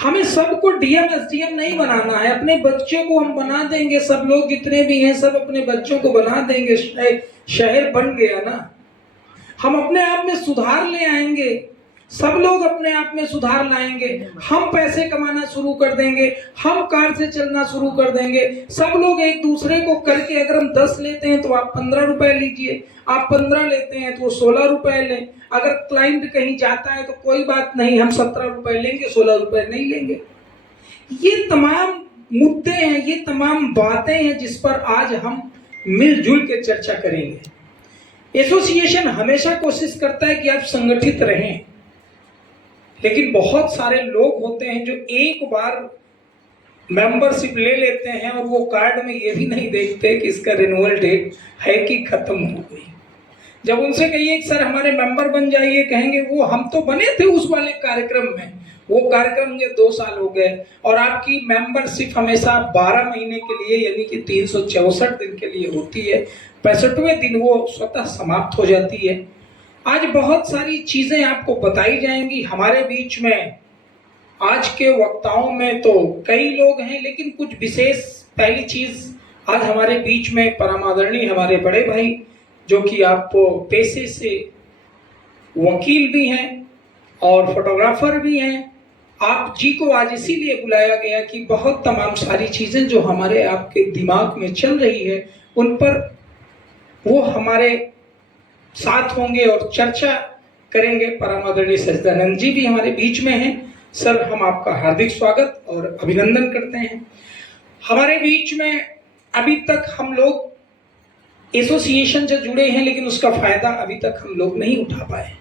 हमें सबको DM SDM नहीं बनाना है, अपने बच्चों को हम बना देंगे। सब लोग जितने भी हैं सब अपने बच्चों को बना देंगे। शहर बन गया ना। हम अपने आप में सुधार ले आएंगे, सब लोग अपने आप में सुधार लाएंगे। हम पैसे कमाना शुरू कर देंगे, हम कार से चलना शुरू कर देंगे। सब लोग एक दूसरे को करके, अगर हम 10 लेते हैं तो आप 15 रुपए लीजिए, आप 15 लेते हैं तो 16 रुपए लें। अगर क्लाइंट कहीं जाता है तो कोई बात नहीं, हम 17 रुपए लेंगे, 16 रुपए नहीं लेंगे। ये तमाम मुद्दे हैं, ये तमाम बातें हैं जिस पर आज हम मिलजुल के चर्चा करेंगे। एसोसिएशन हमेशा कोशिश करता है कि आप संगठित रहें, लेकिन बहुत सारे लोग होते हैं जो एक बार मेंबरशिप ले लेते हैं और वो कार्ड में ये भी नहीं देखते कि इसका रिन्यूअल डेट है कि खत्म हो गई। जब उनसे कहिए कि सर हमारे मेंबर बन जाइए, कहेंगे वो हम तो बने थे उस वाले कार्यक्रम में, वो कार्यक्रम के 2 साल हो गए। और आपकी मेंबरशिप हमेशा 12 महीने के लिए यानी कि 364 दिन के लिए होती है। 65वें दिन वो स्वतः समाप्त हो जाती है। आज बहुत सारी चीजें आपको बताई जाएंगी हमारे बीच में। आज के वक्ताओं में तो कई लोग हैं, लेकिन कुछ विशेष। पहली चीज, आज हमारे बीच में परमादरणीय हमारे बड़े भाई, जो कि आपको पेशे से वकील भी हैं और फोटोग्राफर भी हैं। आप जी को आज इसीलिए बुलाया गया कि बहुत तमाम सारी चीजें जो हमारे आपके दिमाग में चल रही है उन पर वो हमारे साथ होंगे और चर्चा करेंगे। परम आदरणीय सच्चिदानंद जी भी हमारे बीच में हैं। सर, हम आपका हार्दिक स्वागत और अभिनंदन करते हैं। हमारे बीच में अभी तक हम लोग एसोसिएशन से जुड़े हैं, लेकिन उसका फायदा अभी तक हम लोग नहीं उठा पाए।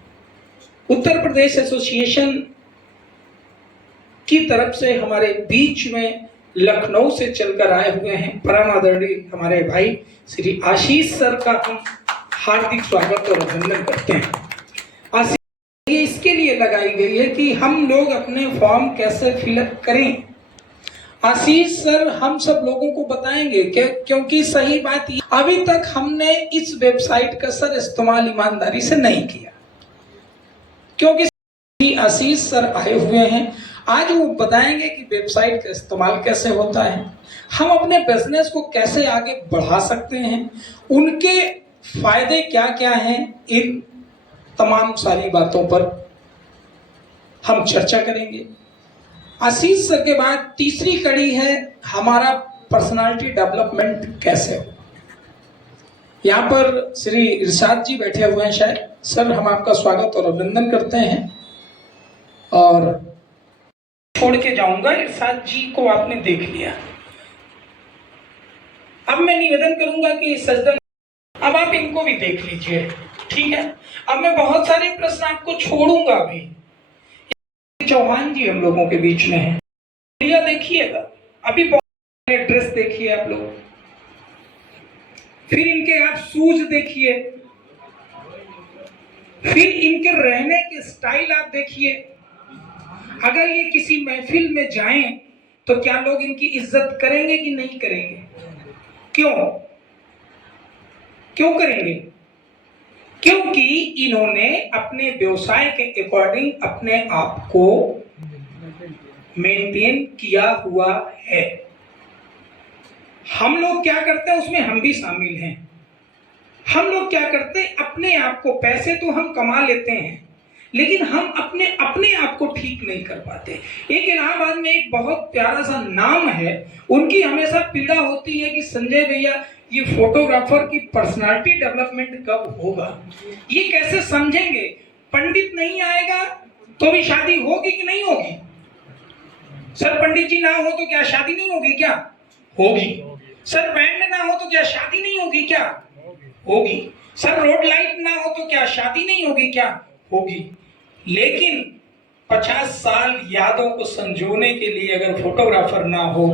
उत्तर प्रदेश एसोसिएशन की तरफ से हमारे बीच में लखनऊ से चलकर आए हुए हैं परम आदरणीय हमारे भाई श्री आशीष सर का हम हार्दिक स्वागत और अभिनंदन करते हैं। आशीष ये इसके लिए लगाई गई है कि हम लोग अपने फॉर्म कैसे फिलअप करें। आशीष सर हम सब लोगों को बताएंगे क्योंकि सही बात अभी तक हमने इस वेबसाइट का सर इस्तेमाल ईमानदारी से नहीं किया, क्योंकि आशीष सर आए हुए हैं। आज वो बताएंगे कि वेबसाइट का इस्तेमाल कैसे होता है, हम अपने बिजनेस को कैसे आगे बढ़ा सकते हैं, उनके फायदे क्या क्या हैं। इन तमाम सारी बातों पर हम चर्चा करेंगे। आशीष सर के बाद तीसरी कड़ी है हमारा पर्सनालिटी डेवलपमेंट कैसे हो। यहाँ पर श्री इरशाद जी बैठे हुए हैं शायद। सर, हम आपका स्वागत और अभिनंदन करते हैं। और छोड़ के जाऊंगा, इरशाद जी को आपने देख लिया। अब मैं निवेदन करूंगा कि सजदन, अब आप इनको भी देख लीजिए, ठीक है। अब मैं बहुत सारे प्रश्न आपको छोड़ूंगा भी। चौहान जी हम लोगों के बीच में है, भैया देखिएगा। अभी बहुत ड्रेस देखिए आप लोग, फिर इनके आप शूज देखिए, फिर इनके रहने के स्टाइल आप देखिए। अगर ये किसी महफिल में जाएं तो क्या लोग इनकी इज्जत करेंगे कि नहीं करेंगे? क्यों करेंगे? क्योंकि इन्होंने अपने व्यवसाय के अकॉर्डिंग अपने आप को मेंटेन किया हुआ है। हम लोग क्या करते हैं उसमें हम भी शामिल हैं। हम लोग क्या करते हैं, अपने आप को, पैसे तो हम कमा लेते हैं लेकिन हम अपने आप को ठीक नहीं कर पाते। एक इलाहाबाद में एक बहुत प्यारा सा नाम है, उनकी हमेशा पीड़ा होती है कि संजय भैया ये फोटोग्राफर की पर्सनालिटी डेवलपमेंट कब होगा, ये कैसे समझेंगे। पंडित नहीं आएगा तो भी शादी होगी कि नहीं होगी? सर, पंडित जी ना हो तो क्या शादी नहीं होगी? क्या होगी? सर, बैंड ना हो तो क्या शादी नहीं होगी? क्या होगी? सर, रोड लाइट ना हो तो क्या शादी नहीं होगी? क्या होगी? लेकिन 50 साल यादों को संजोने के लिए अगर फोटोग्राफर ना हो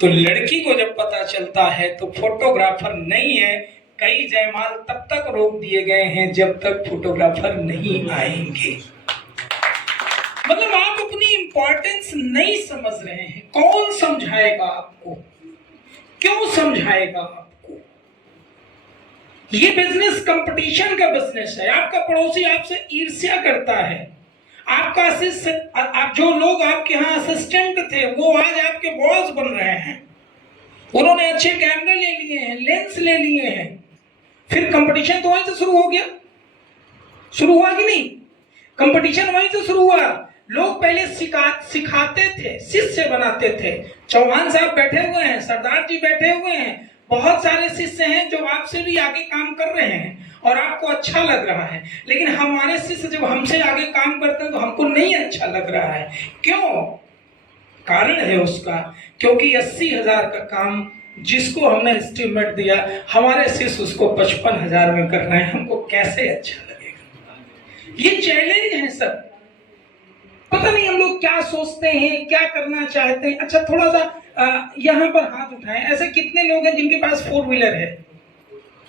तो लड़की को जब पता चलता है तो फोटोग्राफर नहीं है। कई जयमाल तब तक रोक दिए गए हैं जब तक फोटोग्राफर नहीं आएंगे। मतलब आप अपनी इंपॉर्टेंस नहीं समझ रहे हैं। कौन समझाएगा आपको? क्यों समझाएगा आपको? ये बिजनेस कंपटीशन का बिजनेस है। आपका पड़ोसी आपसे ईर्ष्या करता है, आपका असिस्टेंट, आप जो लोग आपके यहाँ असिस्टेंट थे वो आज आपके बॉस बन रहे हैं। उन्होंने अच्छे कैमरे ले लिए हैं, लेंस ले लिए हैं। फिर कंपटीशन तो वहीं से शुरू हो गया, शुरू हुआ कि नहीं? कंपटीशन वहीं से शुरू हुआ। लोग पहले सिखाते थे, शिष्य बनाते थे। चौहान साहब बैठे हुए हैं, सरदार जी बैठे हुए हैं, बहुत सारे शिष्य हैं जो आपसे भी आगे काम कर रहे हैं और आपको अच्छा लग रहा है। लेकिन हमारे शिष्य जब हमसे आगे काम करते हैं तो हमको नहीं अच्छा लग रहा है। क्यों? कारण है उसका, क्योंकि 80,000 का काम जिसको हमने एस्टिमेट दिया, हमारे शिष्य उसको 55,000 में कर रहे हैं। हमको कैसे अच्छा लगेगा? ये चैलेंज है सर। पता नहीं हम लोग क्या सोचते हैं, क्या करना चाहते हैं। अच्छा, थोड़ा सा यहाँ पर हाथ उठाएं। ऐसे कितने लोग हैं जिनके पास 4 व्हीलर है?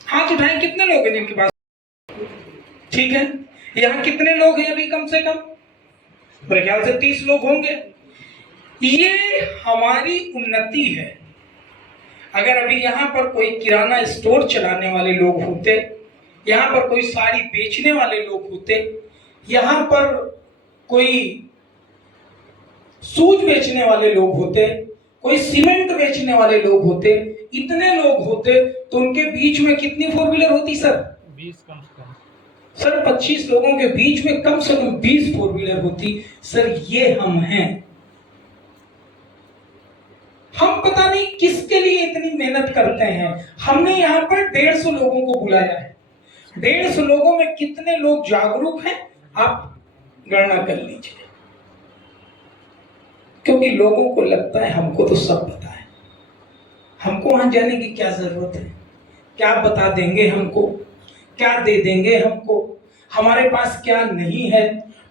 हाथ उठाएं। कितने लोग हैं जिनके पास? ठीक है। यहाँ कितने लोग हैं अभी? कम से कम मेरे ख्याल से 30 लोग होंगे। ये हमारी उन्नति है। अगर अभी यहाँ पर कोई किराना स्टोर चलाने वाले लोग होते, यहाँ पर कोई साड़ी बेचने वाले लोग होते, यहाँ पर कोई शूज बेचने वाले लोग होते, कोई सीमेंट बेचने वाले लोग होते, इतने लोग होते तो उनके बीच में कितनी 4 व्हीलर होती सर? 20 कम से कम। सर 25 लोगों के बीच में कम से कम 20 4 व्हीलर होती। सर ये हम हैं। हम पता नहीं किसके लिए इतनी मेहनत करते हैं। हमने यहाँ पर 150 लोगों को बुलाया है। 150 लोगों में कितने लोग जागरूक हैं आप गणना कर लीजिए। क्योंकि लोगों को लगता है हमको तो सब पता है, हमको वहां जाने की क्या जरूरत है, क्या बता देंगे हमको, क्या दे देंगे हमको, हमारे पास क्या नहीं है।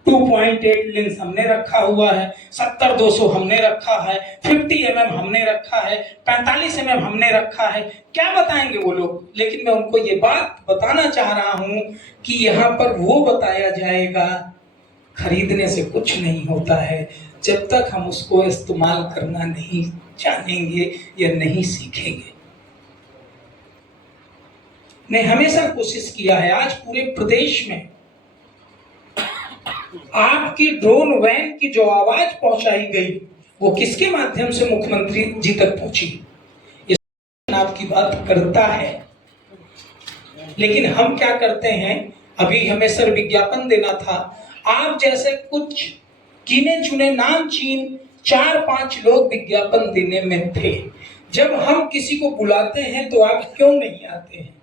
2.8 लेंस हमने रखा हुआ है, 70-200 हमने रखा है, 50 mm हमने रखा है, 45 mm हमने रखा है। क्या बताएंगे वो लोग? लेकिन मैं उनको ये बात बताना चाह रहा हूं कि यहाँ पर वो बताया जाएगा, खरीदने से कुछ नहीं होता है जब तक हम उसको इस्तेमाल करना नहीं जानेंगे या नहीं सीखेंगे। ने हमेशा कोशिश किया है। आज पूरे प्रदेश में आपकी ड्रोन वैन की जो आवाज पहुंचाई गई वो किसके माध्यम से मुख्यमंत्री जी तक पहुंची? ये आपकी बात करता है। लेकिन हम क्या करते हैं? अभी हमें सर विज्ञापन देना था। आप जैसे कुछ गिने चुने नामचीन 4-5 लोग विज्ञापन देने में थे। जब हम किसी को बुलाते हैं तो आप क्यों नहीं आते हैं?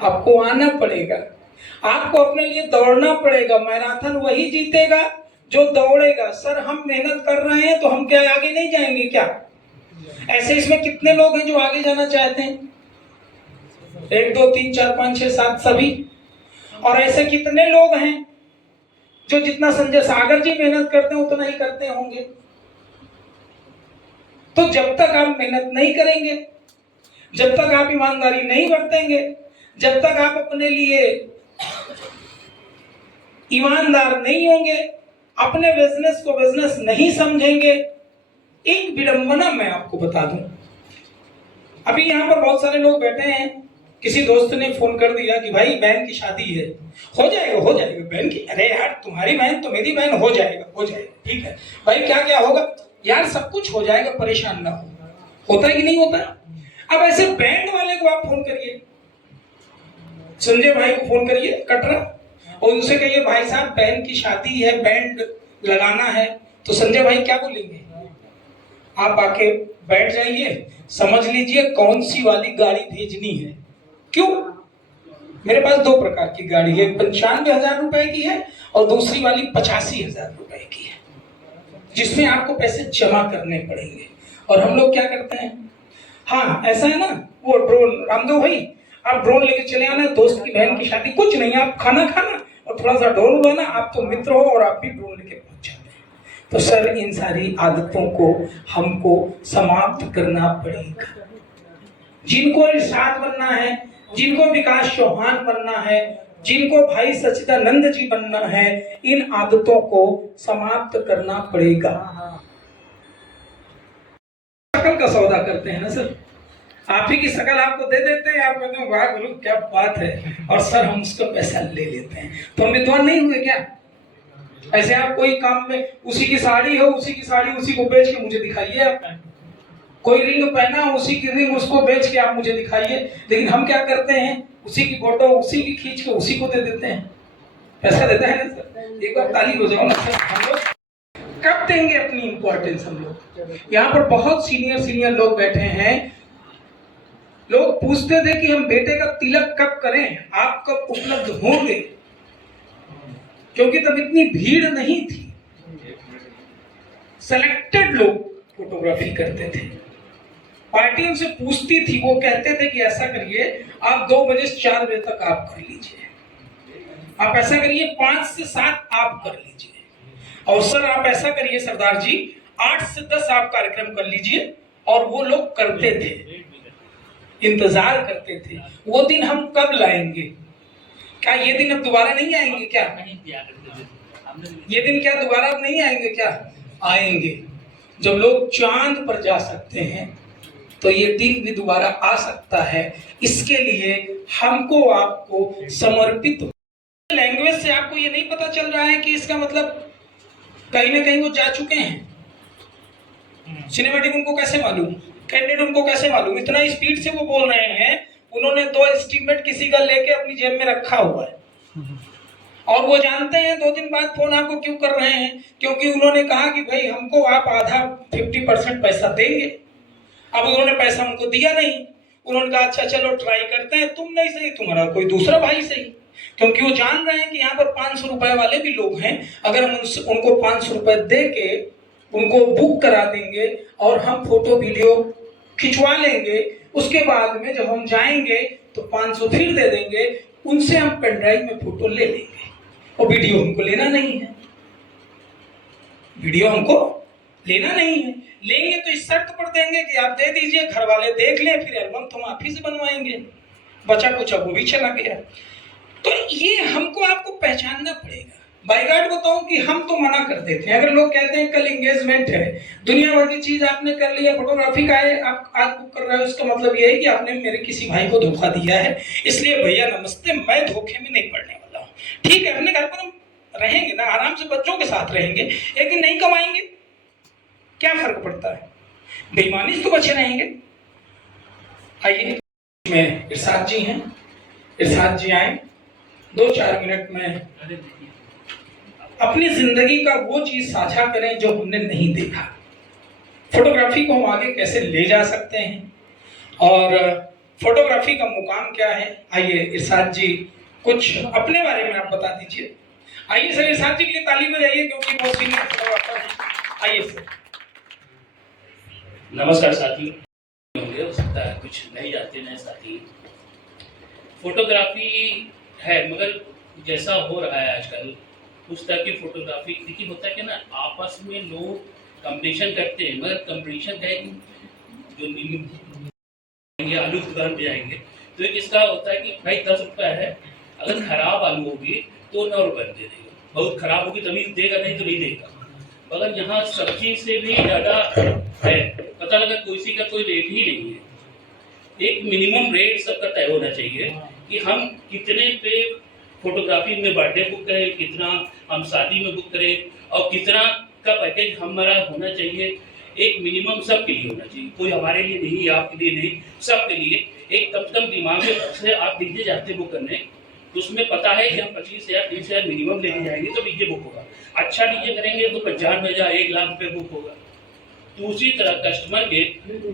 आपको आना पड़ेगा, आपको अपने लिए दौड़ना पड़ेगा। मैराथन वही जीतेगा जो दौड़ेगा। सर हम मेहनत कर रहे हैं तो हम क्या आगे नहीं जाएंगे क्या? ऐसे इसमें कितने लोग हैं जो आगे जाना चाहते हैं? 1 2 3 4 5 6 7 सभी। और ऐसे कितने लोग हैं जो जितना संजय सागर जी मेहनत करते हैं उतना ही करते होंगे? तो जब तक आप मेहनत नहीं करेंगे, जब तक आप ईमानदारी नहीं बरतेंगे, जब तक आप अपने लिए ईमानदार नहीं होंगे, अपने बिजनेस को बिजनेस नहीं समझेंगे। एक विडंबना मैं आपको बता दूं, अभी यहाँ पर बहुत सारे लोग बैठे हैं। किसी दोस्त ने फोन कर दिया कि भाई बहन की शादी है। हो जाएगा बहन की। अरे यार तुम्हारी बहन तो मेरी बहन, हो जाएगा ठीक है भाई। क्या क्या होगा यार? सब कुछ हो जाएगा, परेशान ना हो। होता है कि नहीं होता? अब ऐसे बैंड वाले को आप फोन करिए, संजय भाई को फोन करिए कटरा, और उनसे कहिए भाई साहब बहन की शादी है, बैंड लगाना है। तो संजय भाई क्या बोलेंगे? आप आके बैठ जाइए, समझ लीजिए कौन सी वाली गाड़ी भेजनी है। क्यों? मेरे पास 2 प्रकार की गाड़ी है, 95,000 रुपए की है और दूसरी वाली 85,000 रुपए की है, जिसमें आपको पैसे जमा करने पड़ेंगे। और हम लोग क्या करते हैं? हाँ ऐसा है ना, वो ड्रोन, रामदेव भाई आप ड्रोन लेके चले आना, दोस्त की बहन की शादी, कुछ नहीं, आप खाना खाना और थोड़ा सा ड्रोन उड़ाना। आप तो मित्र हो और आप भी ड्रोन लेके पहुंच जाते हैं। तो सर इन सारी आदतों को हमको समाप्त करना पड़ेगा। जिनको इरशाद बनना है, जिनको विकास चौहान बनना है, जिनको भाई सच्चिदानंद जी बनना है, इन आदतों को समाप्त करना पड़ेगा। शकल का सौदा करते हैं ना सर, आप ही की शकल आपको दे देते हैं, आप कहते हैं वाह गुरु क्या बात है, और सर हम उसका पैसा ले लेते हैं। तो हम विद्वान नहीं हुए क्या? ऐसे आप कोई काम में उसी की साड़ी हो, उसी की साड़ी उसी को बेच के मुझे दिखाइए आप। कोई रिंग पहना हो, उसी की रिंग उसको बेच के आप मुझे दिखाइए। लेकिन हम क्या करते हैं, उसी की फोटो उसी की खींच के उसी को दे देते हैं। पैसा देता है ना सर? एक बार ताली हो जाओ ना सर। हम लोग कब देंगे अपनी इंपॉर्टेंस? हम लोग यहाँ पर बहुत सीनियर लोग बैठे हैं। लोग पूछते थे कि हम बेटे का तिलक कब करें, आप कब उपलब्ध होंगे, क्योंकि तब इतनी भीड़ नहीं थी। सेलेक्टेड लोग फोटोग्राफी करते थे। पार्टी उनसे पूछती थी, वो कहते थे कि ऐसा करिए आप 2 बजे से 4 बजे तक आप कर लीजिए, आप ऐसा करिए 5 से 7 आप कर लीजिए, और सर आप ऐसा करिए सरदार जी 8 से 10 आप कार्यक्रम कर लीजिए। और वो लोग करते थे, इंतजार करते थे। वो दिन हम कब लाएंगे? क्या ये दिन अब दोबारा नहीं आएंगे क्या? ये दिन क्या दोबारा अब नहीं आएंगे क्या? आएंगे। जब लोग चांद पर जा सकते हैं तो ये दिन भी दोबारा आ सकता है। इसके लिए हमको आपको समर्पित हो। लैंग्वेज से आपको ये नहीं पता चल रहा है कि इसका मतलब कहीं ना कहीं वो जा चुके हैं। सिनेमैटिक उनको कैसे मालूम, कैंडिडेट उनको कैसे मालूम? इतना स्पीड से वो बोल रहे हैं, उन्होंने 2 एस्टीमेट किसी का लेके अपनी जेब में रखा हुआ है। और वो जानते हैं 2 दिन बाद फोन आपको क्यों कर रहे हैं, क्योंकि उन्होंने कहा कि भाई हमको आप आधा 50% पैसा देंगे। अब उन्होंने पैसा हमको दिया नहीं, उन्होंने कहा अच्छा चलो ट्राई करते हैं, तुम नहीं सही तुम्हारा कोई दूसरा भाई सही, क्योंकि वो जान रहे हैं कि यहाँ पर 500 रुपए वाले भी लोग हैं। अगर हम उनको 500 रुपए दे के उनको बुक करा देंगे और हम फोटो वीडियो खिंचवा लेंगे, उसके बाद में जब हम जाएंगे तो 500 फिर दे देंगे, उनसे हम पेन ड्राइव में फोटो ले लेंगे। और वीडियो हमको लेना नहीं है, वीडियो हमको लेना नहीं है। लेंगे तो इस शर्त पर देंगे कि आप दे दीजिए, घर वाले देख लें, फिर एल्बम तो हम आप ही से बनवाएंगे। बचा कुछ वो भी चला गया। तो ये हमको आपको पहचानना पड़ेगा। बाईगार्ड बताऊं कि हम तो मना कर देते हैं। अगर लोग कहते हैं कल एंगेजमेंट है, दुनिया भर की चीज आपने कर ली है, फोटोग्राफी का है, आप आज बुक कर रहे हो, इसका मतलब ये है कि आपने मेरे किसी भाई को धोखा दिया है। इसलिए भैया नमस्ते, मैं धोखे में नहीं पड़ने वाला हूँ। ठीक है, अपने घर पर हम रहेंगे ना, आराम से बच्चों के साथ रहेंगे, एक दिन नहीं कमाएंगे, क्या फर्क पड़ता है? बेईमानी से तो बचे रहेंगे। आइए, में इरशाद जी हैं, इरशाद जी आए, 2-4 मिनट में अपनी जिंदगी का वो चीज साझा करें जो हमने नहीं देखा। फोटोग्राफी को हम आगे कैसे ले जा सकते हैं और फोटोग्राफी का मुकाम क्या है। आइए इरशाद जी कुछ अपने बारे में आप बता दीजिए। आइए सर, इरशाद जी के लिए ताली बजाइए क्योंकि वो सीनियर फोटोग्राफर हैं। आइए सर। नमस्कार साथी, होंगे हो सकता है कुछ नहीं जानते नए साथी। फोटोग्राफी है, मगर जैसा हो रहा है आजकल उस तरह की फोटोग्राफी देखिए होता है कि ना, आपस में लोग कंपटीशन करते हैं, मगर कंपटीशन है जो नीली आलू की दुकान पे जाएंगे तो इसका होता है कि भाई 10 रुपये है, अगर खराब आलू होगी तो 9 रुपये दे देगा, बहुत खराब होगी तभी देगा, नहीं तो नहीं देगा। मगर यहाँ सब्जी से भी ज़्यादा है, पता लगा किसी का कोई रेट ही नहीं है। एक मिनिमम रेट सबका तय होना चाहिए कि हम कितने पे फोटोग्राफी में बर्थडे बुक करें, कितना हम शादी में बुक करें, और कितना का पैकेज हमारा होना चाहिए। एक मिनिमम सबके लिए होना चाहिए, कोई हमारे लिए नहीं, आपके लिए नहीं, सबके लिए। एक कम से कम दिमाग में से आप डीजे जाते बुक करने, तो उसमें पता है कि हम 25,000 30,000 मिनिमम लेके जाएंगे तो डीजे बुक होगा। अच्छा डीजे करेंगे तो 95,000 1 लाख रुपये बुक होगा। तो उसी तरह कस्टमर के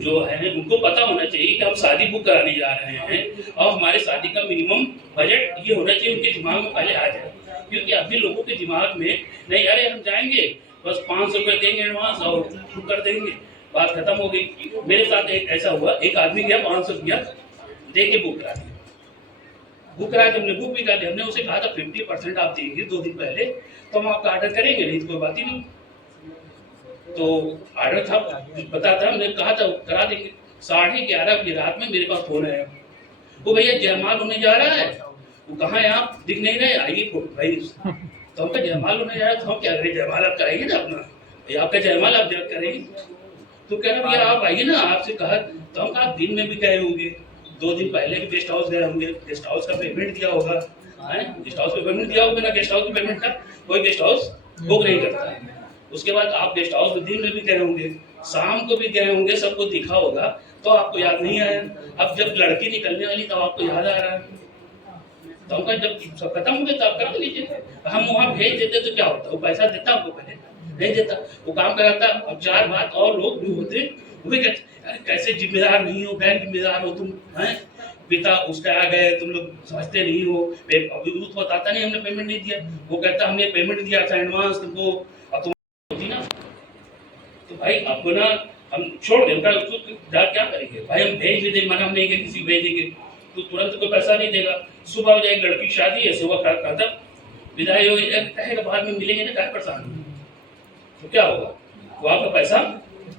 जो है उनको पता होना चाहिए कि हम शादी बुक कराने जा रहे हैं और हमारे शादी का मिनिमम बजट ये होना चाहिए, उनके दिमाग में पहले आ जाए। क्योंकि अभी लोगों के दिमाग में नहीं, अरे हम जाएंगे बस 500 रुपये देंगे एडवांस और बुक कर देंगे, बात खत्म हो गई। मेरे साथ एक ऐसा हुआ, एक आदमी गया 500 रुपया दे के बुक करा दिया। बुक करा के हमने बुक भी कर दिया। हमने उसे कहा था 50% आप देंगे 2 दिन पहले तो हम आपका ऑर्डर करेंगे, नहीं तो कोई बात ही नहीं। तो ऑर्डर था, पता था, हमने कहा था करा देंगे। 11:30 बजे रात में मेरे पास फोन आया, वो भैया जयमाल होने जा रहा है। वो कहाँ है, आप दिख नहीं रहे, आइए भाई। तो हमका जयमाल होने जा रहा है, तो हम क्या करें, जयमाल आप कराइए ना अपना, भैया आपका जयमाल आप जब करेंगे। तो कह रहा भैया आप आइए ना, आपसे कहा। तो हम कहा दिन में भी गए होंगे, 2 दिन पहले भी गेस्ट हाउस गए होंगे, गेस्ट हाउस का पेमेंट दिया होगा, गेस्ट हाउस का पेमेंट दिया होगा ना, गेस्ट हाउस के पेमेंट का कोई गेस्ट हाउस बुक नहीं करता है। उसके बाद आप गेस्ट हाउस में दिन में भी गए होंगे, शाम को भी गए होंगे, सबको दिखा होगा, तो आपको याद नहीं आया। अब जब लड़की निकलने वाली तब आपको याद आ रहा है। तो उनका जब सब खत्म हो गया तो आप कर लीजिए। हम वहाँ भेज देते तो क्या होता, वो पैसा देता आपको, पहले नहीं देता, वो काम कराता। अब 4 बात और लोग भी होते, वो भी कहते अरे कैसे जिम्मेदार नहीं हो, बैंक जिम्मेदार हो तुम, हैं पिता उसका आ गए, तुम लोग समझते नहीं हो। अभी तो बताता नहीं हमने पेमेंट नहीं दिया, वो कहता हमने पेमेंट दिया था एडवांस तुमको, अब तुम होती ना। तो भाई आपको ना हम छोड़ दें, उसको क्या करेंगे भाई, हम भेज भी दें, मना नहीं कि किसी भेजेंगे तो तुरंत कोई पैसा नहीं देगा। सुबह हो जाएगी, लड़की की शादी है, सुबह खत्म, विदाई हो कहेगा बाद में मिलेंगे ना, क्या परेशान, तो क्या होगा, वो आपका पैसा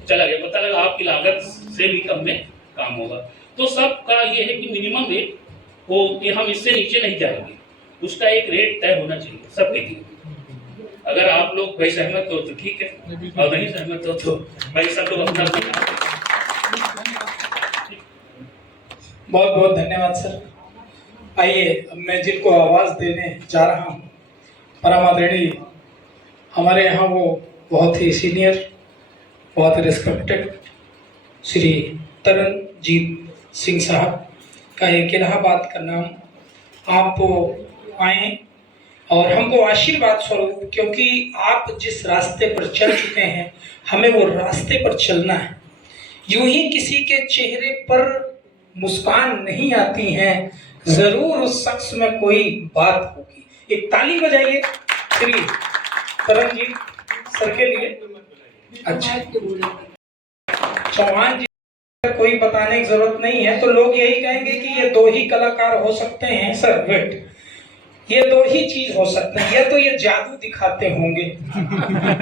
चला गया, पता लगा आपकी लागत से भी कम में काम होगा। तो सबका ये है कि मिनिमम रेट हो कि हम इससे नीचे नहीं जाएंगे, उसका एक रेट तय होना चाहिए सबके लिए। अगर आप लोग भाई सहमत हो तो ठीक है, और नहीं सहमत हो तो भाई सब लोग अपना बहुत बहुत धन्यवाद सर। आइए अब मैं जिनको आवाज देने जा रहा हूँ, परम आदरणीय हमारे यहाँ वो बहुत ही सीनियर, बहुत रिस्पेक्टेड श्री तरनजीत सिंह साहब का एक इलाहाबाद का नाम, आप आए और हमको आशीर्वाद स्वरूप, क्योंकि आप जिस रास्ते पर चल चुके हैं हमें वो रास्ते पर चलना है। यूं ही किसी के चेहरे पर मुस्कान नहीं आती है, जरूर उस शख्स में कोई बात होगी। एक ताली बजाइए श्री तरनजीत सर के लिए। अच्छा चौहान जी कोई बताने की जरूरत नहीं है, तो लोग यही कहेंगे कि ये 2 ही कलाकार हो सकते हैं। सर वेट, ये 2 ही चीज हो सकते हैं, या तो ये जादू दिखाते होंगे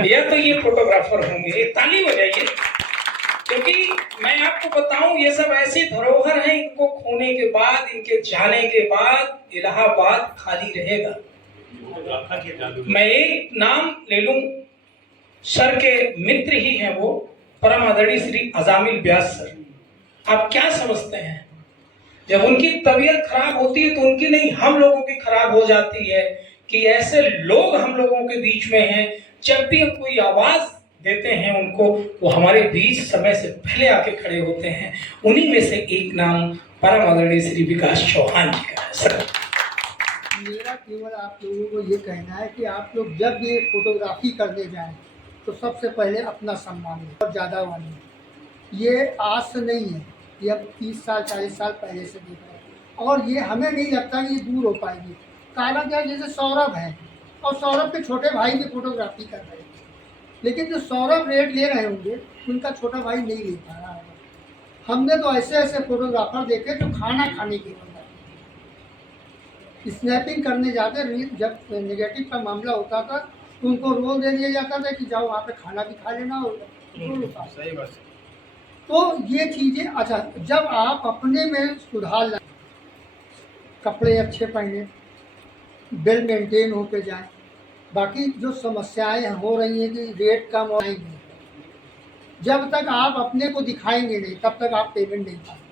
या तो ये फोटोग्राफर होंगे। एक ताली बजाइए, क्योंकि मैं आपको बताऊं ये सब ऐसी धरोहर हैं, इनको खोने के बाद, इनके जाने के बाद इलाहाबाद खाली रहेगा। मैं एक नाम ले लूं, सर के मित्र ही हैं वो, परम आदरणीय श्री अजामिल व्यास सर। आप क्या समझते हैं, जब उनकी तबीयत खराब होती है तो उनकी नहीं हम लोगों की खराब हो जाती है कि ऐसे लोग हम लोगों के बीच में हैं। जब भी हम कोई आवाज देते हैं उनको, वो हमारे बीच समय से पहले आके खड़े होते हैं। उन्हीं में से एक नाम परम आदरणीय श्री विकास चौहान जी का है। सर मेरा केवल आप लोगों को ये कहना है कि आप लोग जब ये फोटोग्राफी करने जाएं तो सबसे पहले अपना सम्मान लें और ज़्यादा वाले। ये आज से नहीं है, ये अब 30 साल 40 साल पहले से देख रहे हैं, और ये हमें नहीं लगता कि ये दूर हो पाएगी। कारण क्या, जैसे सौरभ है, और सौरभ के छोटे भाई भी फोटोग्राफी कर रहे हैं, लेकिन जो सौरभ रेट ले रहे होंगे उनका छोटा भाई नहीं ले पा रहा होगा। हमने तो ऐसे ऐसे फोटोग्राफर देखे जो खाना खाने के लिए स्नैपिंग करने जाते, जब नेगेटिव का मामला होता था तो उनको रोल दे दिया जाता था कि जाओ वहाँ पे खाना भी खा लेना और सही बात। तो ये चीज़ें, अच्छा जब आप अपने में सुधार लाएं, कपड़े अच्छे पहने, वेल मेंटेन होकर जाएं, बाकी जो समस्याएं हो रही हैं कि रेट कम हो रही हैं, जब तक आप अपने को दिखाएंगे नहीं तब तक आप पेमेंट नहीं पाएंगे।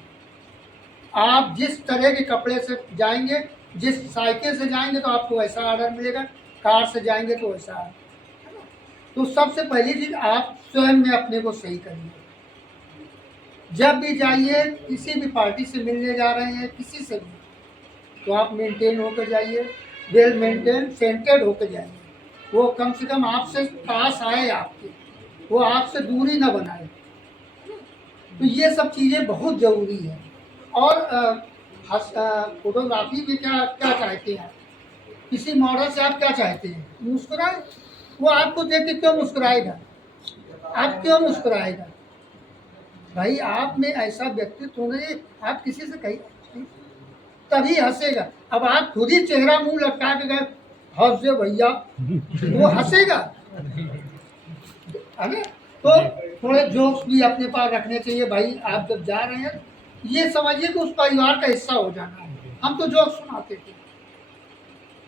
आप जिस तरह के कपड़े से जाएंगे, जिस साइकिल से जाएंगे तो आपको ऐसा ऑर्डर मिलेगा, कार से जाएंगे तो ऐसा है ना। तो सबसे पहली चीज़ आप स्वयं में अपने को सही करिए। जब भी जाइए, किसी भी पार्टी से मिलने जा रहे हैं, किसी से भी, तो आप मेंटेन होकर जाइए, वेल मेंटेन सेंटेड होकर जाइए। वो कम से कम आपसे पास आए, आपके वो आपसे दूरी ना बनाए। तो ये सब चीज़ें बहुत ज़रूरी है। और फोटोग्राफी में क्या क्या चाहते हैं, किसी मॉडल से आप क्या चाहते हैं, मुस्कुराए। वो आपको देख के क्यों मुस्कुराएगा, आप क्यों मुस्कुराएगा भाई? आप में ऐसा व्यक्तित्व होना चाहिए, आप किसी से कहीं तभी हंसेगा। अब आप खुद ही चेहरा मुंह लटका के गए हंस दे भैया, वो हंसेगा है ना। तो थोड़े जोक्स भी अपने पास रखने चाहिए भाई। आप जब जा रहे हैं ये समझिए कि उस परिवार का हिस्सा हो जाना है। हम तो जोक सुनाते थे,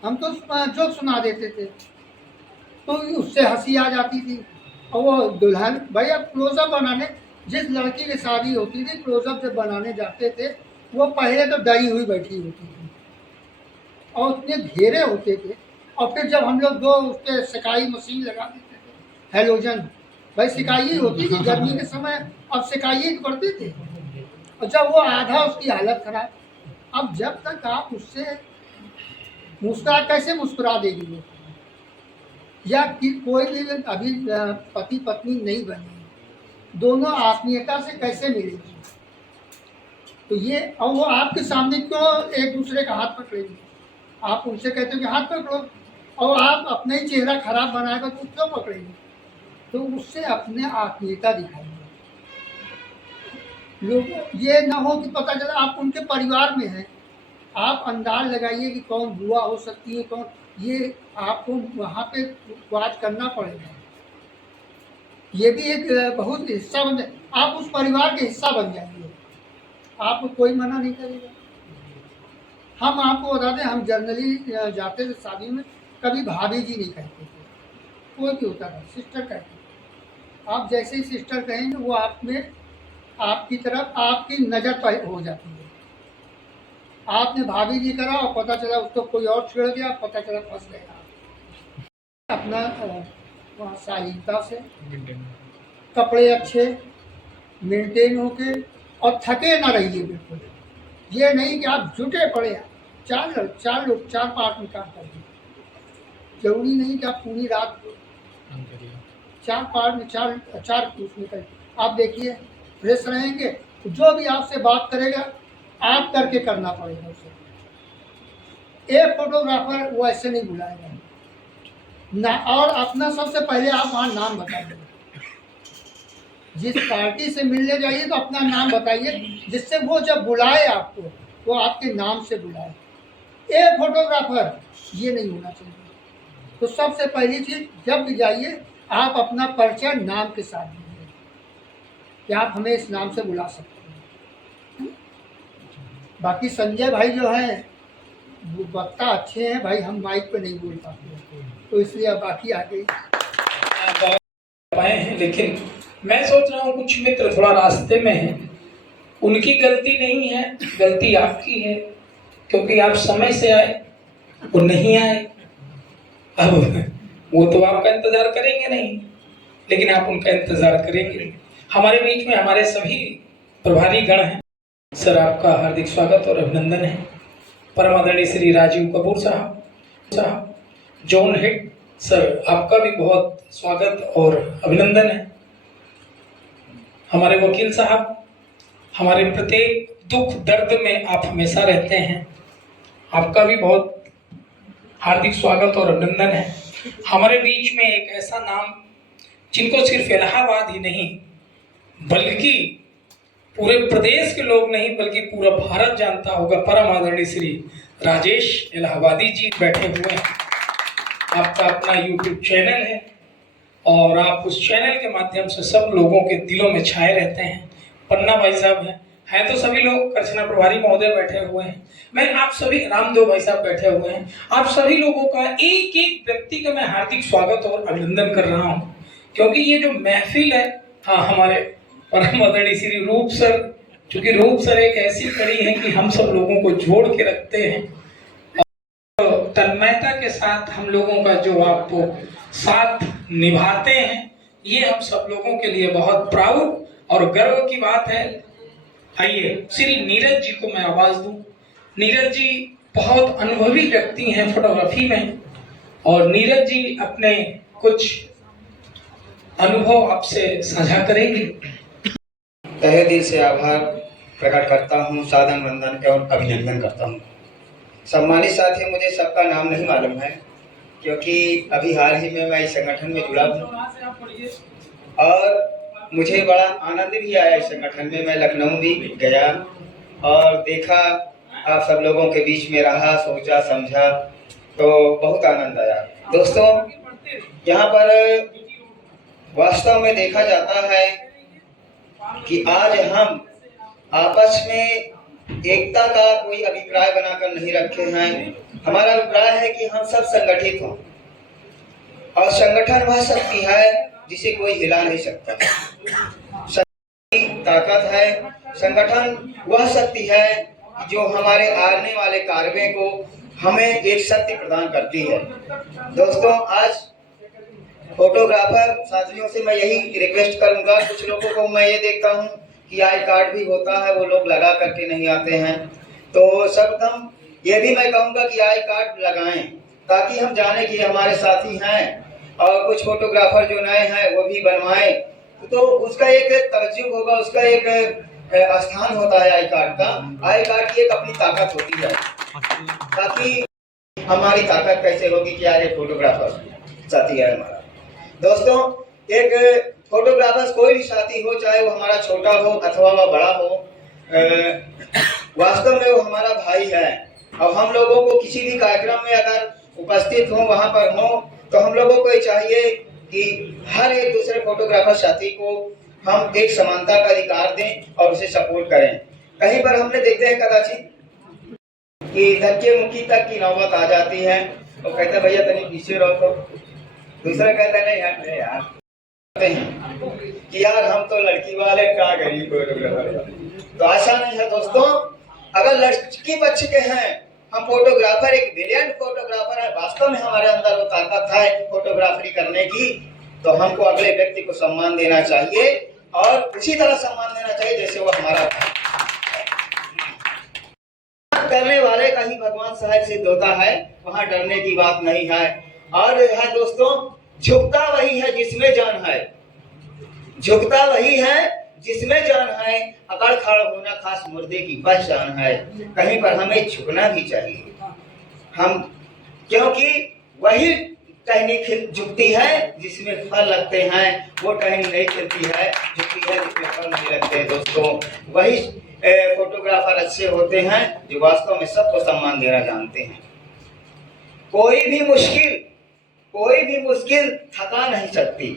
हम तो जोक सुना देते थे, तो उससे हंसी आ जाती थी। और वो दुल्हन भाई, अब क्लोजअप बनाने, जिस लड़की की शादी होती थी, क्लोजअप जब बनाने जाते थे, वो पहले तो डरी हुई बैठी होती थी और उतने घेरे होते थे, और फिर जब हम लोग दो उसके सिकाई मशीन लगा देते थे हेलोजन, भाई सिकाई ही होती थी गर्मी के समय, अब सिकाई ही करते थे। और जब वो आधा उसकी हालत खराब, अब जब तक आप उससे कैसे मुस्कुरा देगी वो, या कि कोई भी अभी पति पत्नी नहीं बनी, दोनों आत्मीयता से कैसे मिलेगी? तो ये, और वो आपके सामने क्यों एक दूसरे का हाथ पकड़ेंगे? आप उनसे कहते हो कि हाथ पकड़ो, और आप अपना ही चेहरा खराब बनाएगा तो क्यों पकड़ेंगे? तो उससे अपने आत्मीयता दिखाएंगे। लोग ये ना हो कि पता चला आप उनके परिवार में हैं, आप अंदाज लगाइए कि कौन बुआ हो सकती है, कौन, ये आपको वहाँ पे वाच करना पड़ेगा। ये भी एक बहुत हिस्सा बन जाए, आप उस परिवार के हिस्सा बन जाएंगे, आपको कोई मना नहीं करेगा। हम आपको बता दें, हम जनरली जाते थे शादी में, कभी भाभी जी नहीं कहते थे, कोई भी होता था सिस्टर कहते थे। आप जैसे ही सिस्टर कहेंगे वो आप में, आपकी तरफ आपकी नज़र पर हो जाती है। आपने भाभी जी करा और पता चला उसको कोई और छेड़ गया, पता चला फंस गया। अपना वहाँ शालीनता से, कपड़े अच्छे मेंटेन होके, और थके ना रहिए बिल्कुल। ये नहीं कि आप जुटे पड़े हैं, चार लोग 4 पार्ट में काम करिए, जरूरी नहीं कि आप पूरी रात 4 पार्ट में चार उसमें करिए। आप देखिए फ्रेश रहेंगे तो जो भी आपसे बात करेगा आप करके करना पड़ेगा उसे। एक फोटोग्राफर वो ऐसे नहीं बुलाएगा ना, और अपना सबसे पहले आप वहाँ नाम बता देंगे। जिस पार्टी से मिलने जाइए तो अपना नाम बताइए, जिससे वो जब बुलाए आपको वो आपके नाम से बुलाए। एक फोटोग्राफर ये नहीं होना चाहिए। तो सबसे पहली चीज़, जब भी जाइए आप अपना परिचय नाम के साथ दीजिए कि आप हमें इस नाम से बुला सकते हैं। बाकी संजय भाई जो है वो वक्ता अच्छे हैं भाई, हम माइक पे नहीं बोल पाते, तो इसलिए अब बाकी आगे पाए हैं। लेकिन मैं सोच रहा हूँ कुछ मित्र थोड़ा रास्ते में हैं, उनकी गलती नहीं है, गलती आपकी है, क्योंकि आप समय से आए, वो नहीं आए। अब वो तो आपका इंतजार करेंगे नहीं, लेकिन आप उनका इंतजार करेंगे। हमारे बीच में हमारे सभी प्रभारी गण हैं। सर आपका हार्दिक स्वागत और अभिनंदन है। परम आदरणीय श्री राजीव कपूर साहब जॉन हिट सर, आपका भी बहुत स्वागत और अभिनंदन है। हमारे वकील साहब, हमारे प्रत्येक दुख दर्द में आप हमेशा रहते हैं, आपका भी बहुत हार्दिक स्वागत और अभिनंदन है। हमारे बीच में एक ऐसा नाम जिनको सिर्फ इलाहाबाद ही नहीं बल्कि पूरे प्रदेश के लोग नहीं बल्कि पूरा भारत जानता होगा, परम आदरणीय श्री राजेश इलाहाबादी जी बैठे हुए हैं। आपका अपना YouTube चैनल है और आप उस चैनल के माध्यम से सब लोगों के दिलों में छाए रहते हैं। पन्ना भाई साहब हैं तो सभी लोग, अर्चना प्रभारी महोदय बैठे हुए हैं, मैं आप सभी, रामदेव भाई साहब बैठे हुए हैं, आप सभी लोगों का एक एक व्यक्ति का मैं हार्दिक स्वागत और अभिनंदन कर रहा हूँ। क्योंकि ये जो महफिल है, हाँ, हमारे परम आदरणीय श्री रूप सर, क्योंकि रूप सर एक ऐसी कड़ी है कि हम सब लोगों को जोड़ के रखते हैं, और तन्मयता के साथ हम लोगों का जो आपको साथ निभाते हैं, ये हम सब लोगों के लिए बहुत प्राउड और गर्व की बात है। आइए श्री नीरज जी को मैं आवाज दूं। नीरज जी बहुत अनुभवी व्यक्ति हैं फोटोग्राफी में, और नीरज जी अपने कुछ अनुभव आपसे साझा करेंगे। तहे दिल से आभार प्रकट करता हूँ, साधन वंदन और अभिनंदन करता हूँ। सम्मानित साथी, मुझे सबका नाम नहीं मालूम है क्योंकि अभी हाल ही में मैं इस संगठन में जुड़ा हूँ और मुझे बड़ा आनंद भी आया इस संगठन में। मैं लखनऊ भी गया और देखा, आप सब लोगों के बीच में रहा, सोचा समझा, तो बहुत आनंद आया। दोस्तों, यहाँ पर वास्तव में देखा जाता है कि आज हम आपस में एकता का कोई अभिप्राय बनाकर नहीं रखे हैं। हमारा अभिप्राय है कि हम सब संगठित हों, और संगठन वह शक्ति है जिसे कोई हिला नहीं सकता। ताकत है, संगठन वह शक्ति है जो हमारे आने वाले कार्यों को हमें एक शक्ति प्रदान करती है। दोस्तों, आज फोटोग्राफर साथियों से मैं यही रिक्वेस्ट करूंगा, कुछ लोगों को मैं ये देखता हूँ कि आई कार्ड भी होता है, वो लोग लगा करके नहीं आते हैं। तो सर्वप्रथम ये भी मैं कहूँगा कि आई कार्ड लगाएं ताकि हम जाने कि हमारे साथी हैं, और कुछ फोटोग्राफर जो नए हैं वो भी बनवाएं, तो उसका एक तवज्जुह होगा, उसका एक स्थान होता है आई कार्ड का। आई कार्ड की एक अपनी ताकत होती है, ताकि हमारी ताकत कैसे होगी कि यार ये फोटोग्राफर साथी है हमारा। दोस्तों, एक फोटोग्राफर कोई भी साथी हो, चाहे वो हमारा छोटा हो अथवा वह बड़ा हो, वास्तव में वो हमारा भाई है। और हम लोगों को किसी भी कार्यक्रम में अगर उपस्थित हो, वहां पर हो, तो हम लोगों को ये चाहिए कि हर एक दूसरे फोटोग्राफर साथी को हम एक समानता का अधिकार दें और उसे सपोर्ट करें। कहीं पर हमने देखते हैं कदाचित कि धक्के मुक्की तक की नौबत आ जाती है, और कहते हैं भैया तनी पीछे रहो, तो दूसरा कहता है नहीं यार कि यार हम तो लड़की वाले क्या गरीब फोटोग्राफर। तो ऐसा नहीं है दोस्तों, अगर लड़की पक्ष के हैं हम फोटोग्राफर, एक ब्रिलियंट फोटोग्राफर है, वास्तव में हमारे अंदर वो ताकत है फोटोग्राफरी करने की, तो हमको अगले व्यक्ति को सम्मान देना चाहिए और उसी तरह सम्मान देना चाहिए जैसे वो हमारा करने वाले का ही भगवान सहायक सिद्ध होता है, वहां डरने की बात नहीं है। और है दोस्तों, झुकता वही है जिसमें जान है, झुकता वही है जिसमें जान है, अकड़ खड़ होना खास मुर्दे की पहचान है। कहीं पर हमें झुकना भी चाहिए, हम, क्योंकि वही टहनी झुकती है जिसमें फल लगते हैं, वो टहनी नहीं खिलती है, झुकती है जिसमें फल नहीं लगते। दोस्तों, वही फोटोग्राफर अच्छे होते हैं जो वास्तव में सबको सम्मान देना जानते हैं। कोई भी मुश्किल थका नहीं सकती,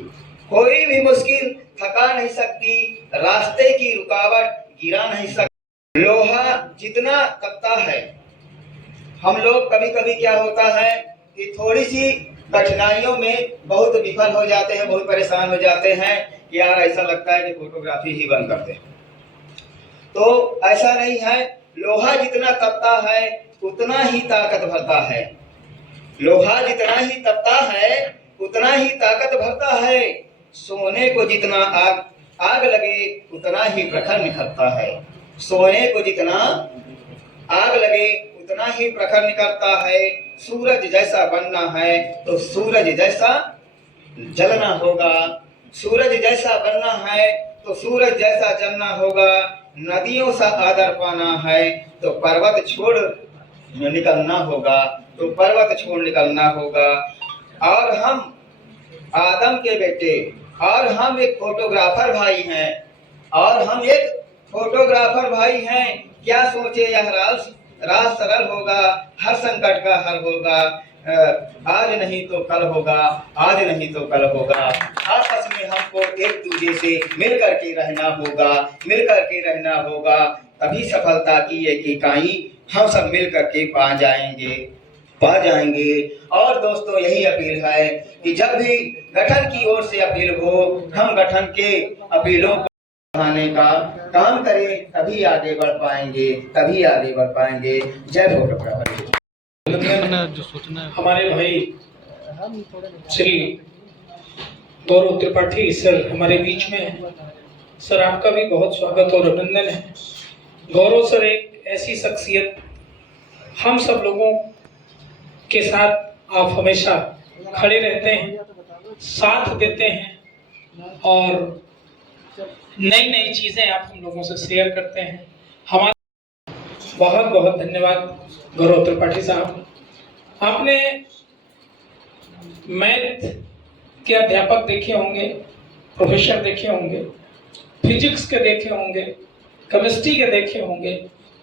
कोई भी मुश्किल थका नहीं सकती, रास्ते की रुकावट गिरा नहीं सकती। लोहा जितना तपता है, हम लोग कभी कभी क्या होता है कि थोड़ी सी कठिनाइयों में बहुत विफल हो जाते हैं, बहुत परेशान हो जाते हैं कि यार ऐसा लगता है कि फोटोग्राफी ही बंद कर दें। तो ऐसा नहीं है, लोहा जितना तपता है उतना ही ताकत भरता है, लोहा जितना ही तपता है उतना ही ताकत भरता है। सोने को जितना आग लगे उतना ही प्रखर निखरता है, सोने को जितना आग लगे उतना ही प्रखर निकलता है। सूरज जैसा बनना है तो सूरज जैसा जलना होगा, सूरज जैसा बनना है तो सूरज जैसा जलना होगा। नदियों सा आदर पाना है तो पर्वत छोड़ निकलना होगा, तो पर्वत छोड़ निकलना होगा। और हम आदम के बेटे, और हम एक फोटोग्राफर भाई हैं, और हम एक फोटोग्राफर भाई हैं। क्या सोचे यह राह सरल होगा, हर संकट का हल होगा, आज नहीं तो कल होगा, आज नहीं तो कल होगा। आपस में हमको एक दूसरे से मिल करके रहना होगा, मिल करके रहना होगा, तभी सफलता की एक इकाई हम सब मिल करके पा जाएंगे। और दोस्तों, यही अपील है कि जब भी गठन की ओर से अपील हो, हम गठन के अपीलों को बढ़ाने का काम करें, तभी आगे बढ़ पाएंगे, तभी आगे बढ़ पाएंगे। जय फोटोग्राफर। हमारे भाई श्री गौरव त्रिपाठी सर हमारे बीच में हैं। सर, आपका भी बहुत स्वागत और अभिनंदन है। गौरव सर एक ऐसी शख्सियत, हम सब लोगों के साथ आप हमेशा खड़े रहते हैं, साथ देते हैं और नई नई चीज़ें आप हम लोगों से शेयर करते हैं। हमारा बहुत बहुत धन्यवाद गौरव त्रिपाठी साहब। आपने मैथ के अध्यापक देखे होंगे, प्रोफेसर देखे होंगे, फिजिक्स के देखे होंगे, केमिस्ट्री के देखे होंगे,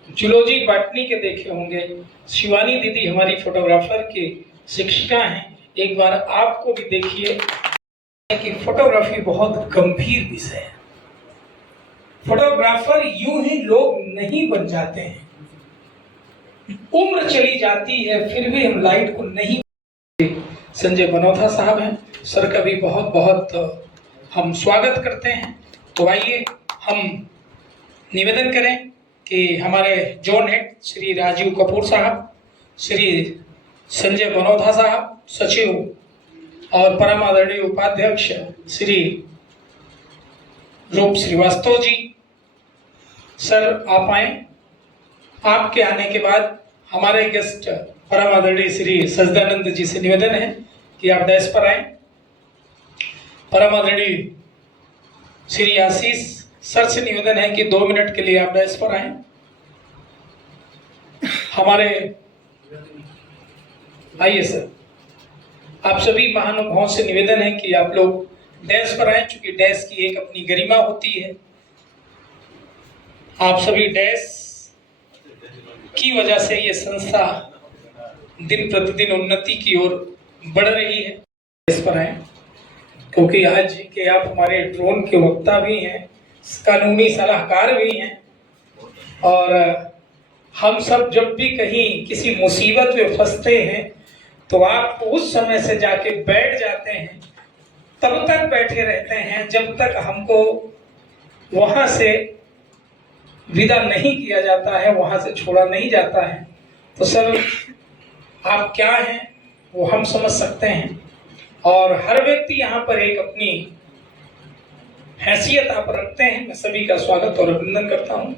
जूलॉजी बॉटनी के देखे होंगे। शिवानी दीदी हमारी फोटोग्राफर की शिक्षिका हैं। एक बार आपको भी देखिए कि फोटोग्राफी बहुत गंभीर विषय है। फोटोग्राफर यूं ही लोग नहीं बन जाते हैं, उम्र चली जाती है फिर भी हम लाइट को नहीं। संजय बनोथा साहब हैं, सर का भी बहुत बहुत हम स्वागत करते हैं। तो आइए हम निवेदन करें कि हमारे जोन हेड श्री राजीव कपूर साहब, श्री संजय बनोधा साहब सचिव और परम आदरणीय उपाध्यक्ष श्री रूप श्रीवास्तव जी, सर आप आए। आपके आने के बाद हमारे गेस्ट परम आदरणीय श्री सजदानंद जी से निवेदन है कि आप डैश पर आए। परम आदरणीय श्री आशीष सर से निवेदन है कि 2 मिनट के लिए आप डैश पर आए। हमारे आइए सर, आप सभी महानुभावों से निवेदन है कि आप लोग डैश पर आए, चूंकि डैश की एक अपनी गरिमा होती है। आप सभी डैश की वजह से ये संस्था दिन प्रतिदिन उन्नति की ओर बढ़ रही है। डैश पर आए क्योंकि आज के आप हमारे ड्रोन के वक्ता भी हैं, कानूनी सलाहकार भी हैं, और हम सब जब भी कहीं किसी मुसीबत में फंसते हैं तो आप उस समय से जाके बैठ जाते हैं, तब तक बैठे रहते हैं जब तक हमको वहां से विदा नहीं किया जाता है, वहां से छोड़ा नहीं जाता है। तो सर आप क्या हैं वो हम समझ सकते हैं, और हर व्यक्ति यहाँ पर एक अपनी हैसियत आप रखते हैं। मैं सभी का स्वागत और अभिनंदन करता हूँ।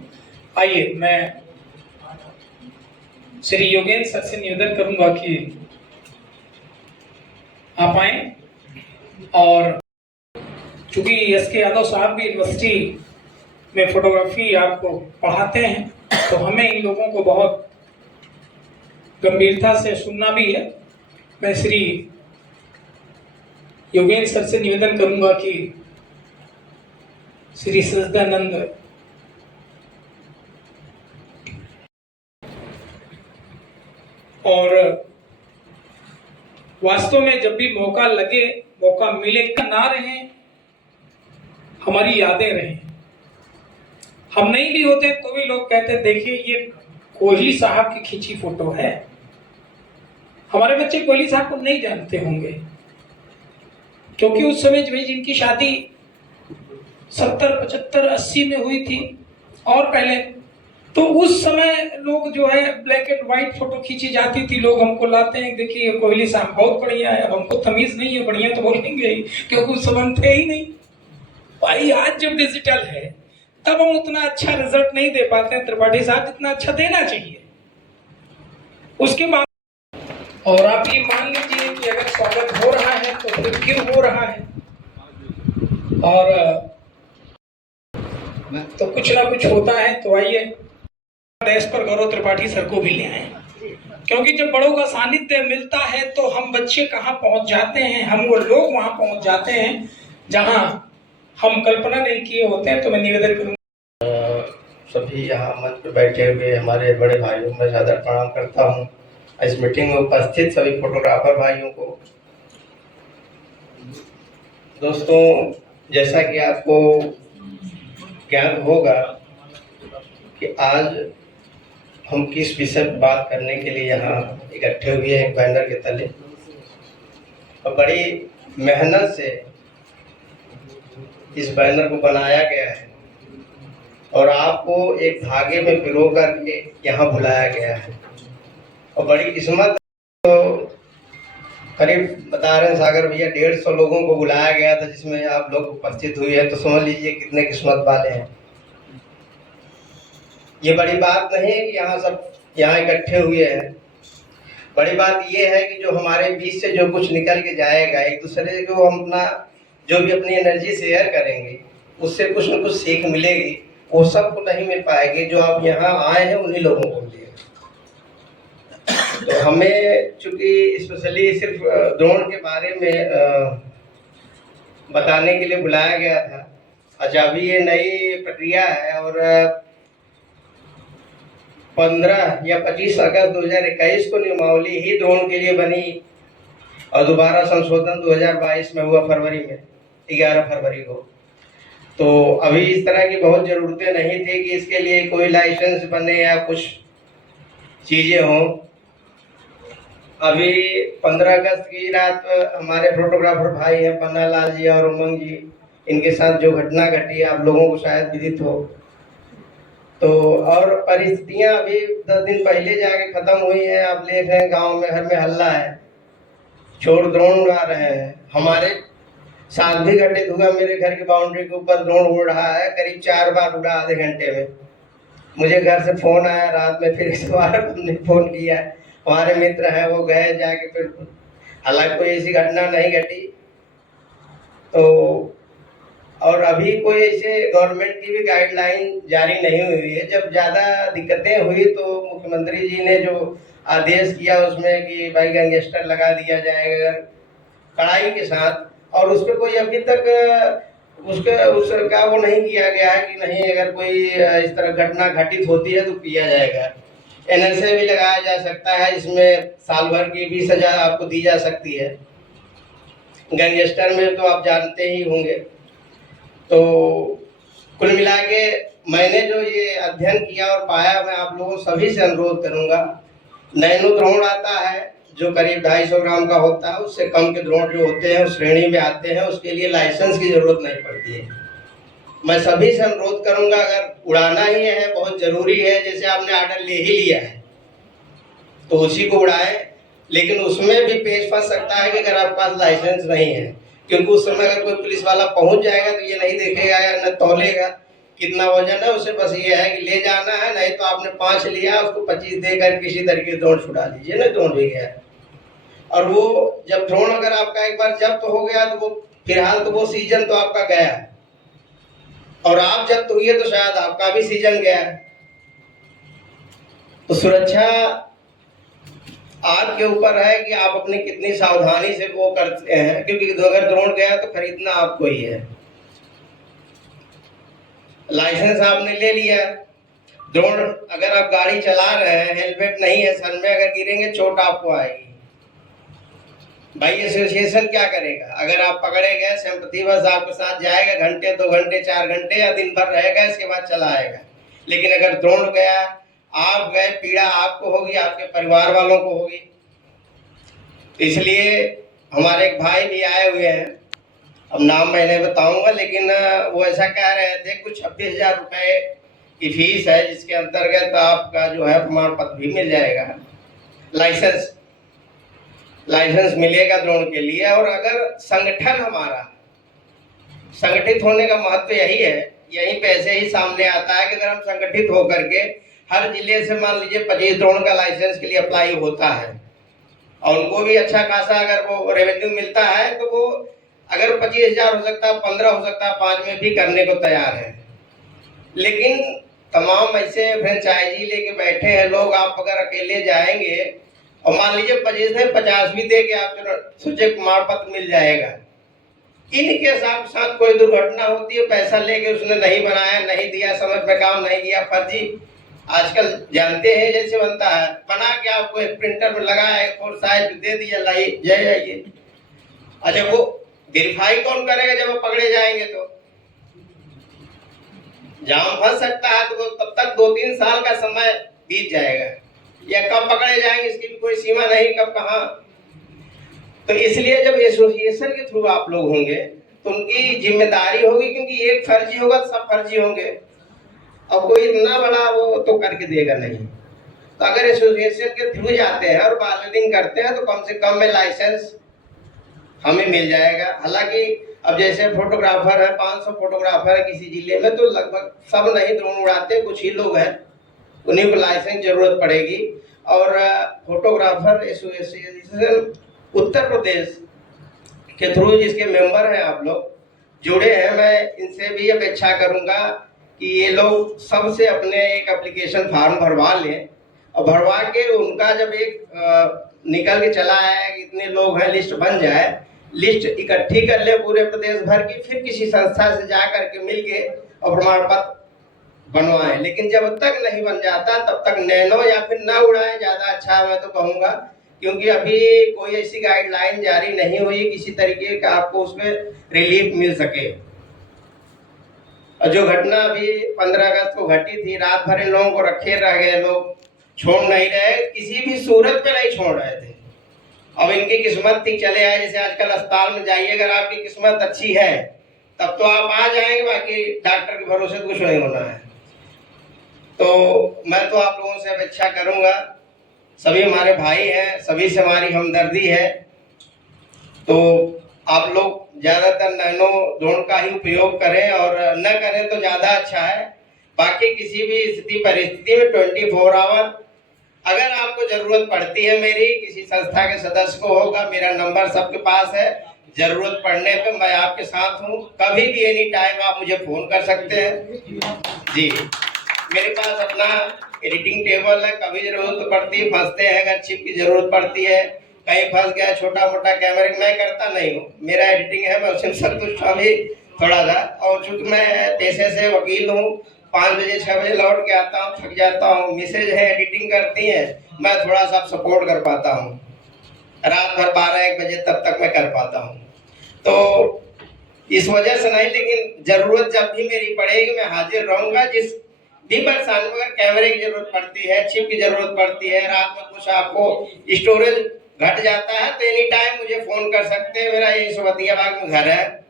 आइए मैं श्री योगेंद्र सर से निवेदन करूंगा कि आप आए, और चूंकि एस.के. यादव साहब भी यूनिवर्सिटी में फोटोग्राफी आपको पढ़ाते हैं तो हमें इन लोगों को बहुत गंभीरता से सुनना भी है। मैं श्री योगेंद्र सर से निवेदन करूंगा कि श्री सजदानंद और वास्तव में जब भी मौका लगे, मौका मिले, ना रहे, हमारी यादें रहें। हम नहीं भी होते तो भी लोग कहते देखिए ये कोहली साहब की खींची फोटो है। हमारे बच्चे कोहली साहब को नहीं जानते होंगे क्योंकि उस समय जिनकी शादी 70, 75, 80 में हुई थी और पहले, तो उस समय लोग जो है ब्लैक एंड व्हाइट फोटो खींची जाती थी। लोग हमको लाते हैं, देखिए कोहली साहब बहुत बढ़िया है। अब हमको तमीज नहीं है, बढ़िया तो बोलेंगे ही क्योंकि उस समय थे ही नहीं। भाई आज जब डिजिटल है तब हम उतना अच्छा रिजल्ट नहीं दे पाते हैं त्रिपाठी साहब जितना अच्छा देना चाहिए। उसके बाद और आप ये मान लीजिए कि अगर स्वागत हो रहा है तो फिर क्यों हो रहा है, और तो कुछ ना कुछ होता है। तो आइए डैश पर गौरव त्रिपाठी सर को भी ले आए, क्योंकि जब बड़ों का सानिध्य मिलता है तो हम बच्चे कहाँ पहुंच जाते हैं, हम वो लोग वहां पहुंच जाते हैं जहां हम कल्पना नहीं किए होते हैं। तो मैं निवेदन करूंगा सभी यहाँ मंच पर बैठे हुए हमारे बड़े भाइयों में ज़्यादा प्रणाम करता हूँ। इस मीटिंग में उपस्थित सभी फोटोग्राफर भाइयों को। दोस्तों, जैसा कि आपको ज्ञान होगा कि आज हम किस विषय पर बात करने के लिए यहाँ इकट्ठे हुए हैं, बैनर के तले, और बड़ी मेहनत से इस बैनर को बनाया गया है और आपको एक धागे में पिरो करके यहाँ बुलाया गया है। और बड़ी किस्मत, तो करीब बता रहे हैं सागर भैया 150 लोगों को बुलाया गया था जिसमें आप लोग उपस्थित हुए हैं, तो समझ लीजिए कितने किस्मत वाले हैं। ये बड़ी बात नहीं है कि यहाँ इकट्ठे हुए हैं। बड़ी बात ये है कि जो हमारे बीच से जो कुछ निकल के जाएगा, एक दूसरे को हम अपना जो भी अपनी एनर्जी शेयर करेंगे उससे कुछ न कुछ सीख मिलेगी। वो सबको नहीं मिल पाएगी, जो आप यहाँ आए हैं उन्हीं लोगों को मिलेगी। तो हमें चूंकि स्पेशली सिर्फ ड्रोन के बारे में बताने के लिए बुलाया गया था। अच्छा, अभी ये नई प्रक्रिया है और 15 या 25 अगस्त 2021 को नियमावली ही ड्रोन के लिए बनी और दोबारा संशोधन 2022 में हुआ फरवरी में, 11 फरवरी को। तो अभी इस तरह की बहुत ज़रूरतें नहीं थी कि इसके लिए कोई लाइसेंस बने या कुछ चीज़ें हों। अभी 15 अगस्त की रात हमारे फोटोग्राफर भाई हैं पन्ना लाल जी और उमंग जी, इनके साथ जो घटना घटी आप लोगों को शायद विदित हो। तो और परिस्थितियां अभी 10 दिन पहले जाके खत्म हुई है। आप देख रहे हैं गांव में घर में हल्ला है, चोर ड्रोन उड़ा रहे हैं। हमारे साथ भी घटित हुआ, मेरे घर की बाउंड्री के ऊपर ड्रोन उड़ रहा है, करीब 4 बार उड़ा आधे घंटे में। मुझे घर से फोन आया रात में, फिर इस बार हमने फोन किया, हमारे मित्र हैं वो गए जाके, फिर हालांकि कोई ऐसी घटना नहीं घटी। तो और अभी कोई ऐसे गवर्नमेंट की भी गाइडलाइन जारी नहीं हुई है। जब ज़्यादा दिक्कतें हुई तो मुख्यमंत्री जी ने जो आदेश किया उसमें कि भाई गैंगस्टर लगा दिया जाएगा कड़ाई के साथ, और उस पर कोई अभी तक उसका वो नहीं किया गया है कि नहीं अगर कोई इस तरह घटना घटित होती है तो किया जाएगा। NSA भी लगाया जा सकता है, इसमें साल भर की भी सजा आपको दी जा सकती है। गैंगस्टर में तो आप जानते ही होंगे। तो कुल मिला के मैंने जो ये अध्ययन किया और पाया, मैं आप लोगों सभी से अनुरोध करूंगा, नैनो ड्रोन आता है जो करीब 250 ग्राम का होता है, उससे कम के ड्रोन जो होते हैं उस श्रेणी में आते हैं, उसके लिए लाइसेंस की जरूरत नहीं पड़ती है। मैं सभी से अनुरोध करूंगा, अगर उड़ाना ही है, बहुत जरूरी है, जैसे आपने ऑर्डर ले ही लिया है तो उसी को उड़ाएं, लेकिन उसमें भी पेश फंस सकता है कि अगर आपके पास लाइसेंस नहीं है, क्योंकि उस समय अगर कोई पुलिस वाला पहुंच जाएगा तो ये नहीं देखेगा या न तौलेगा कितना वजन है, उसे बस ये है कि ले जाना है, नहीं तो आपने 5 लिया उसको 25 देकर किसी तरीके ड्रोन छुड़ा लीजिए ना, ड्रोन भी गया। और वो जब ड्रोन अगर आपका एक बार जब्त हो गया तो वो फिलहाल तो वो सीजन तो आपका गया है, और आप जब्त हुए तो शायद आपका भी सीजन गया है। तो सुरक्षा आपके ऊपर है कि आप अपनी कितनी सावधानी से वो करते हैं, क्योंकि अगर ड्रोन गया तो खरीदना आपको ही है। लाइसेंस आपने ले लिया, ड्रोन अगर आप गाड़ी चला रहे हैं, हेलमेट नहीं है सर में, अगर गिरेंगे चोट आपको आएगी। भाई एसोसिएशन क्या करेगा? अगर आप पकड़े गए, सिंपैथी बस आपके साथ जाएगा, घंटे 2 घंटे 4 घंटे या दिन भर रहेगा, इसके बाद चला आएगा। लेकिन अगर ड्रोन गया, आप गए, पीड़ा आपको होगी, आपके परिवार वालों को होगी। इसलिए हमारे एक भाई भी आए हुए हैं, अब नाम मैं नहीं बताऊंगा, लेकिन वो ऐसा कह रहे थे कुछ 26,000 रुपये की फीस है, जिसके अंतर्गत आपका जो है प्रमाण पत्र भी मिल जाएगा, लाइसेंस मिलेगा ड्रोन के लिए। और अगर संगठन हमारा संगठित होने का महत्व यही है, यहीं पे ऐसे ही सामने आता है कि अगर हम संगठित होकर के हर जिले से मान लीजिए 25 ड्रोन का लाइसेंस के लिए अप्लाई होता है, और उनको भी अच्छा खासा अगर वो रेवेन्यू मिलता है, तो वो अगर 25,000 हो सकता है, 15 हो सकता है, 5 में भी करने को तैयार है। लेकिन तमाम ऐसे फ्रेंचाइजी लेके बैठे हैं लोग, आप अगर अकेले जाएंगे और मान लीजिए 25 में 50 भी दे के आप सोचे प्रमाण पत्र मिल जाएगा, इनके साथ कोई दुर्घटना होती है, पैसा लेके उसने नहीं बनाया, नहीं दिया, समय पे काम नहीं किया, फर्जी आजकल जानते हैं जैसे बनता है, बना के आपको एक प्रिंटर में लगाया, और साइज दे दिया, लाइए जय जाइए। अच्छा, वो वेरीफाई कौन करेगा जब वो पकड़े जाएंगे? तो जाम फंस सकता है, तो तब तक 2-3 साल का समय बीत जाएगा, या कब पकड़े जाएंगे इसकी भी कोई सीमा नहीं, कब कहाँ। तो इसलिए जब एसोसिएशन के थ्रू आप लोग होंगे तो उनकी जिम्मेदारी होगी, क्योंकि एक फर्जी होगा तो सब फर्जी होंगे, और कोई इतना बड़ा वो तो करके देगा नहीं। तो अगर एसोसिएशन के थ्रू जाते हैं और पार्लिंग करते हैं तो कम से कम में लाइसेंस हमें मिल जाएगा। हालांकि अब जैसे फोटोग्राफर है, 500 फोटोग्राफर है किसी जिले में, तो लगभग सब नहीं ड्रोन उड़ाते, कुछ ही लोग हैं, उन्हीं को लाइसेंस जरूरत पड़ेगी। और फोटोग्राफर एसोसिएशन उत्तर प्रदेश के थ्रू जिसके मेंबर हैं आप लोग जुड़े हैं, मैं इनसे भी अपेक्षा करूंगा कि ये लोग सबसे अपने एक एप्लीकेशन फॉर्म भरवा लें, और भरवा के उनका जब एक निकल के चला है कि इतने लोग हैं, लिस्ट बन जाए, लिस्ट इकट्ठी कर ले पूरे प्रदेश भर की, फिर किसी संस्था से जा करके मिल के और प्रमाण पत्र बनवाएं। लेकिन जब तक नहीं बन जाता तब तक नैनो या फिर ना उड़ाएं, ज़्यादा अच्छा मैं तो कहूँगा, क्योंकि अभी कोई ऐसी गाइडलाइन जारी नहीं हुई किसी तरीके का आपको उसमें रिलीफ मिल सके। और जो घटना अभी 15 अगस्त को घटी थी, रात भर इन लोगों को रखे रह गए, लोग छोड़ नहीं रहे, किसी भी सूरत पे नहीं छोड़ रहे थे। अब इनकी किस्मत थी चले आए, जैसे आजकल अस्पताल में जाइए, अगर आपकी किस्मत अच्छी है तब तो आप आ जाएंगे, बाकी डॉक्टर के भरोसे कुछ नहीं होना है। तो मैं तो आप लोगों से अपेक्षा करूंगा, सभी हमारे भाई हैं, सभी से हमारी हमदर्दी है, तो आप लोग ज़्यादातर नैनो ड्रोन का ही उपयोग करें और न करें तो ज़्यादा अच्छा है। बाकी किसी भी स्थिति परिस्थिति में 24 आवर अगर आपको ज़रूरत पड़ती है, मेरी किसी संस्था के सदस्य को होगा, मेरा नंबर सबके पास है, ज़रूरत पड़ने पे मैं आपके साथ हूँ। कभी भी एनी टाइम आप मुझे फ़ोन कर सकते हैं जी। मेरे पास अपना एडिटिंग टेबल है, कभी ज़रूरत पड़ती है, फंसते हैं, अगर चिप की ज़रूरत पड़ती है, कहीं फंस गया छोटा मोटा कैमरे, मैं करता नहीं हूँ, मेरा एडिटिंग है, मैं उसमें संतुष्ट हूँ अभी थोड़ा सा। और चूँकि मैं पेशे से वकील हूँ, 5 बजे 6 बजे लौट के आता हूँ, थक जाता हूँ, मिसेज है एडिटिंग करती हैं, मैं थोड़ा सा सपोर्ट कर पाता हूँ, रात भर 12-1 बजे तब तक मैं कर पाता हूँ। तो इस वजह से नहीं, लेकिन ज़रूरत जब भी मेरी पड़ेगी मैं हाजिर रहूँगा। जिस भी परेशानी में अगर कैमरे की ज़रूरत पड़ती है, चिप की ज़रूरत पड़ती है, रात में कुछ आपको स्टोरेज घट जाता है, तो एनी टाइम मुझे फ़ोन कर सकते हैं। मेरा यही सोबतियाबाग में घर है,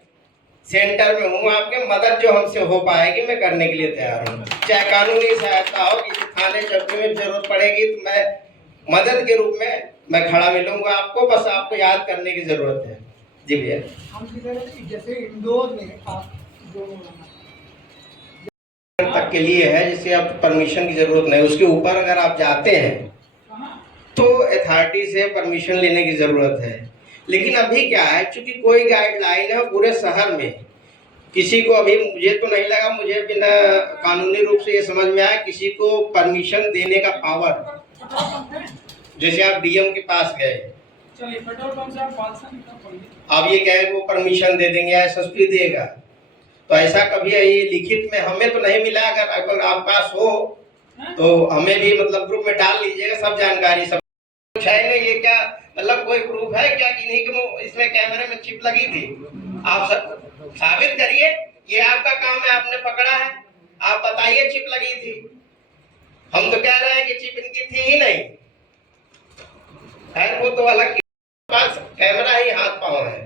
सेंटर में हूँ, आपके मदद जो हमसे हो पाएगी मैं करने के लिए तैयार हूँ। चाहे कानूनी सहायता हो, किसी थाने चौकी में जरूरत पड़ेगी तो मैं मदद के रूप में मैं खड़ा मिलूंगा आपको, बस आपको याद करने की ज़रूरत है। जी भैया। हम जैसे इंदौर में आप जो तक के लिए है, जिससे आप परमिशन की ज़रूरत नहीं, उसके ऊपर अगर आप जाते हैं तो अथॉरिटी से परमिशन लेने की ज़रूरत है। लेकिन अभी क्या है, चूंकि कोई गाइडलाइन है पूरे शहर में, किसी को अभी, मुझे तो नहीं लगा, मुझे बिना कानूनी रूप से ये समझ में आया, किसी को परमिशन देने का पावर, जैसे आप डीएम के पास गए, चलिए पेट्रोल पंप से आप 500 मीटर आप ये कहें वो परमिशन दे देंगे, एसएसपी देगा, तो ऐसा कभी ये लिखित में हमें तो नहीं मिला। अगर आप पास हो तो हमें भी मतलब ग्रुप में डाल लीजिएगा, सब जानकारी सब कुछ है। नहीं ये क्या मतलब कोई प्रूफ है क्या कि नहीं कि इसमें कैमरे में चिप लगी थी? आप सब साबित करिए, ये आपका काम है, आपने पकड़ा है, आप बताइए चिप लगी थी। हम तो कह रहे हैं कि चिप इनकी थी ही नहीं है, वो तो अलग, पास कैमरा ही हाथ पांव है।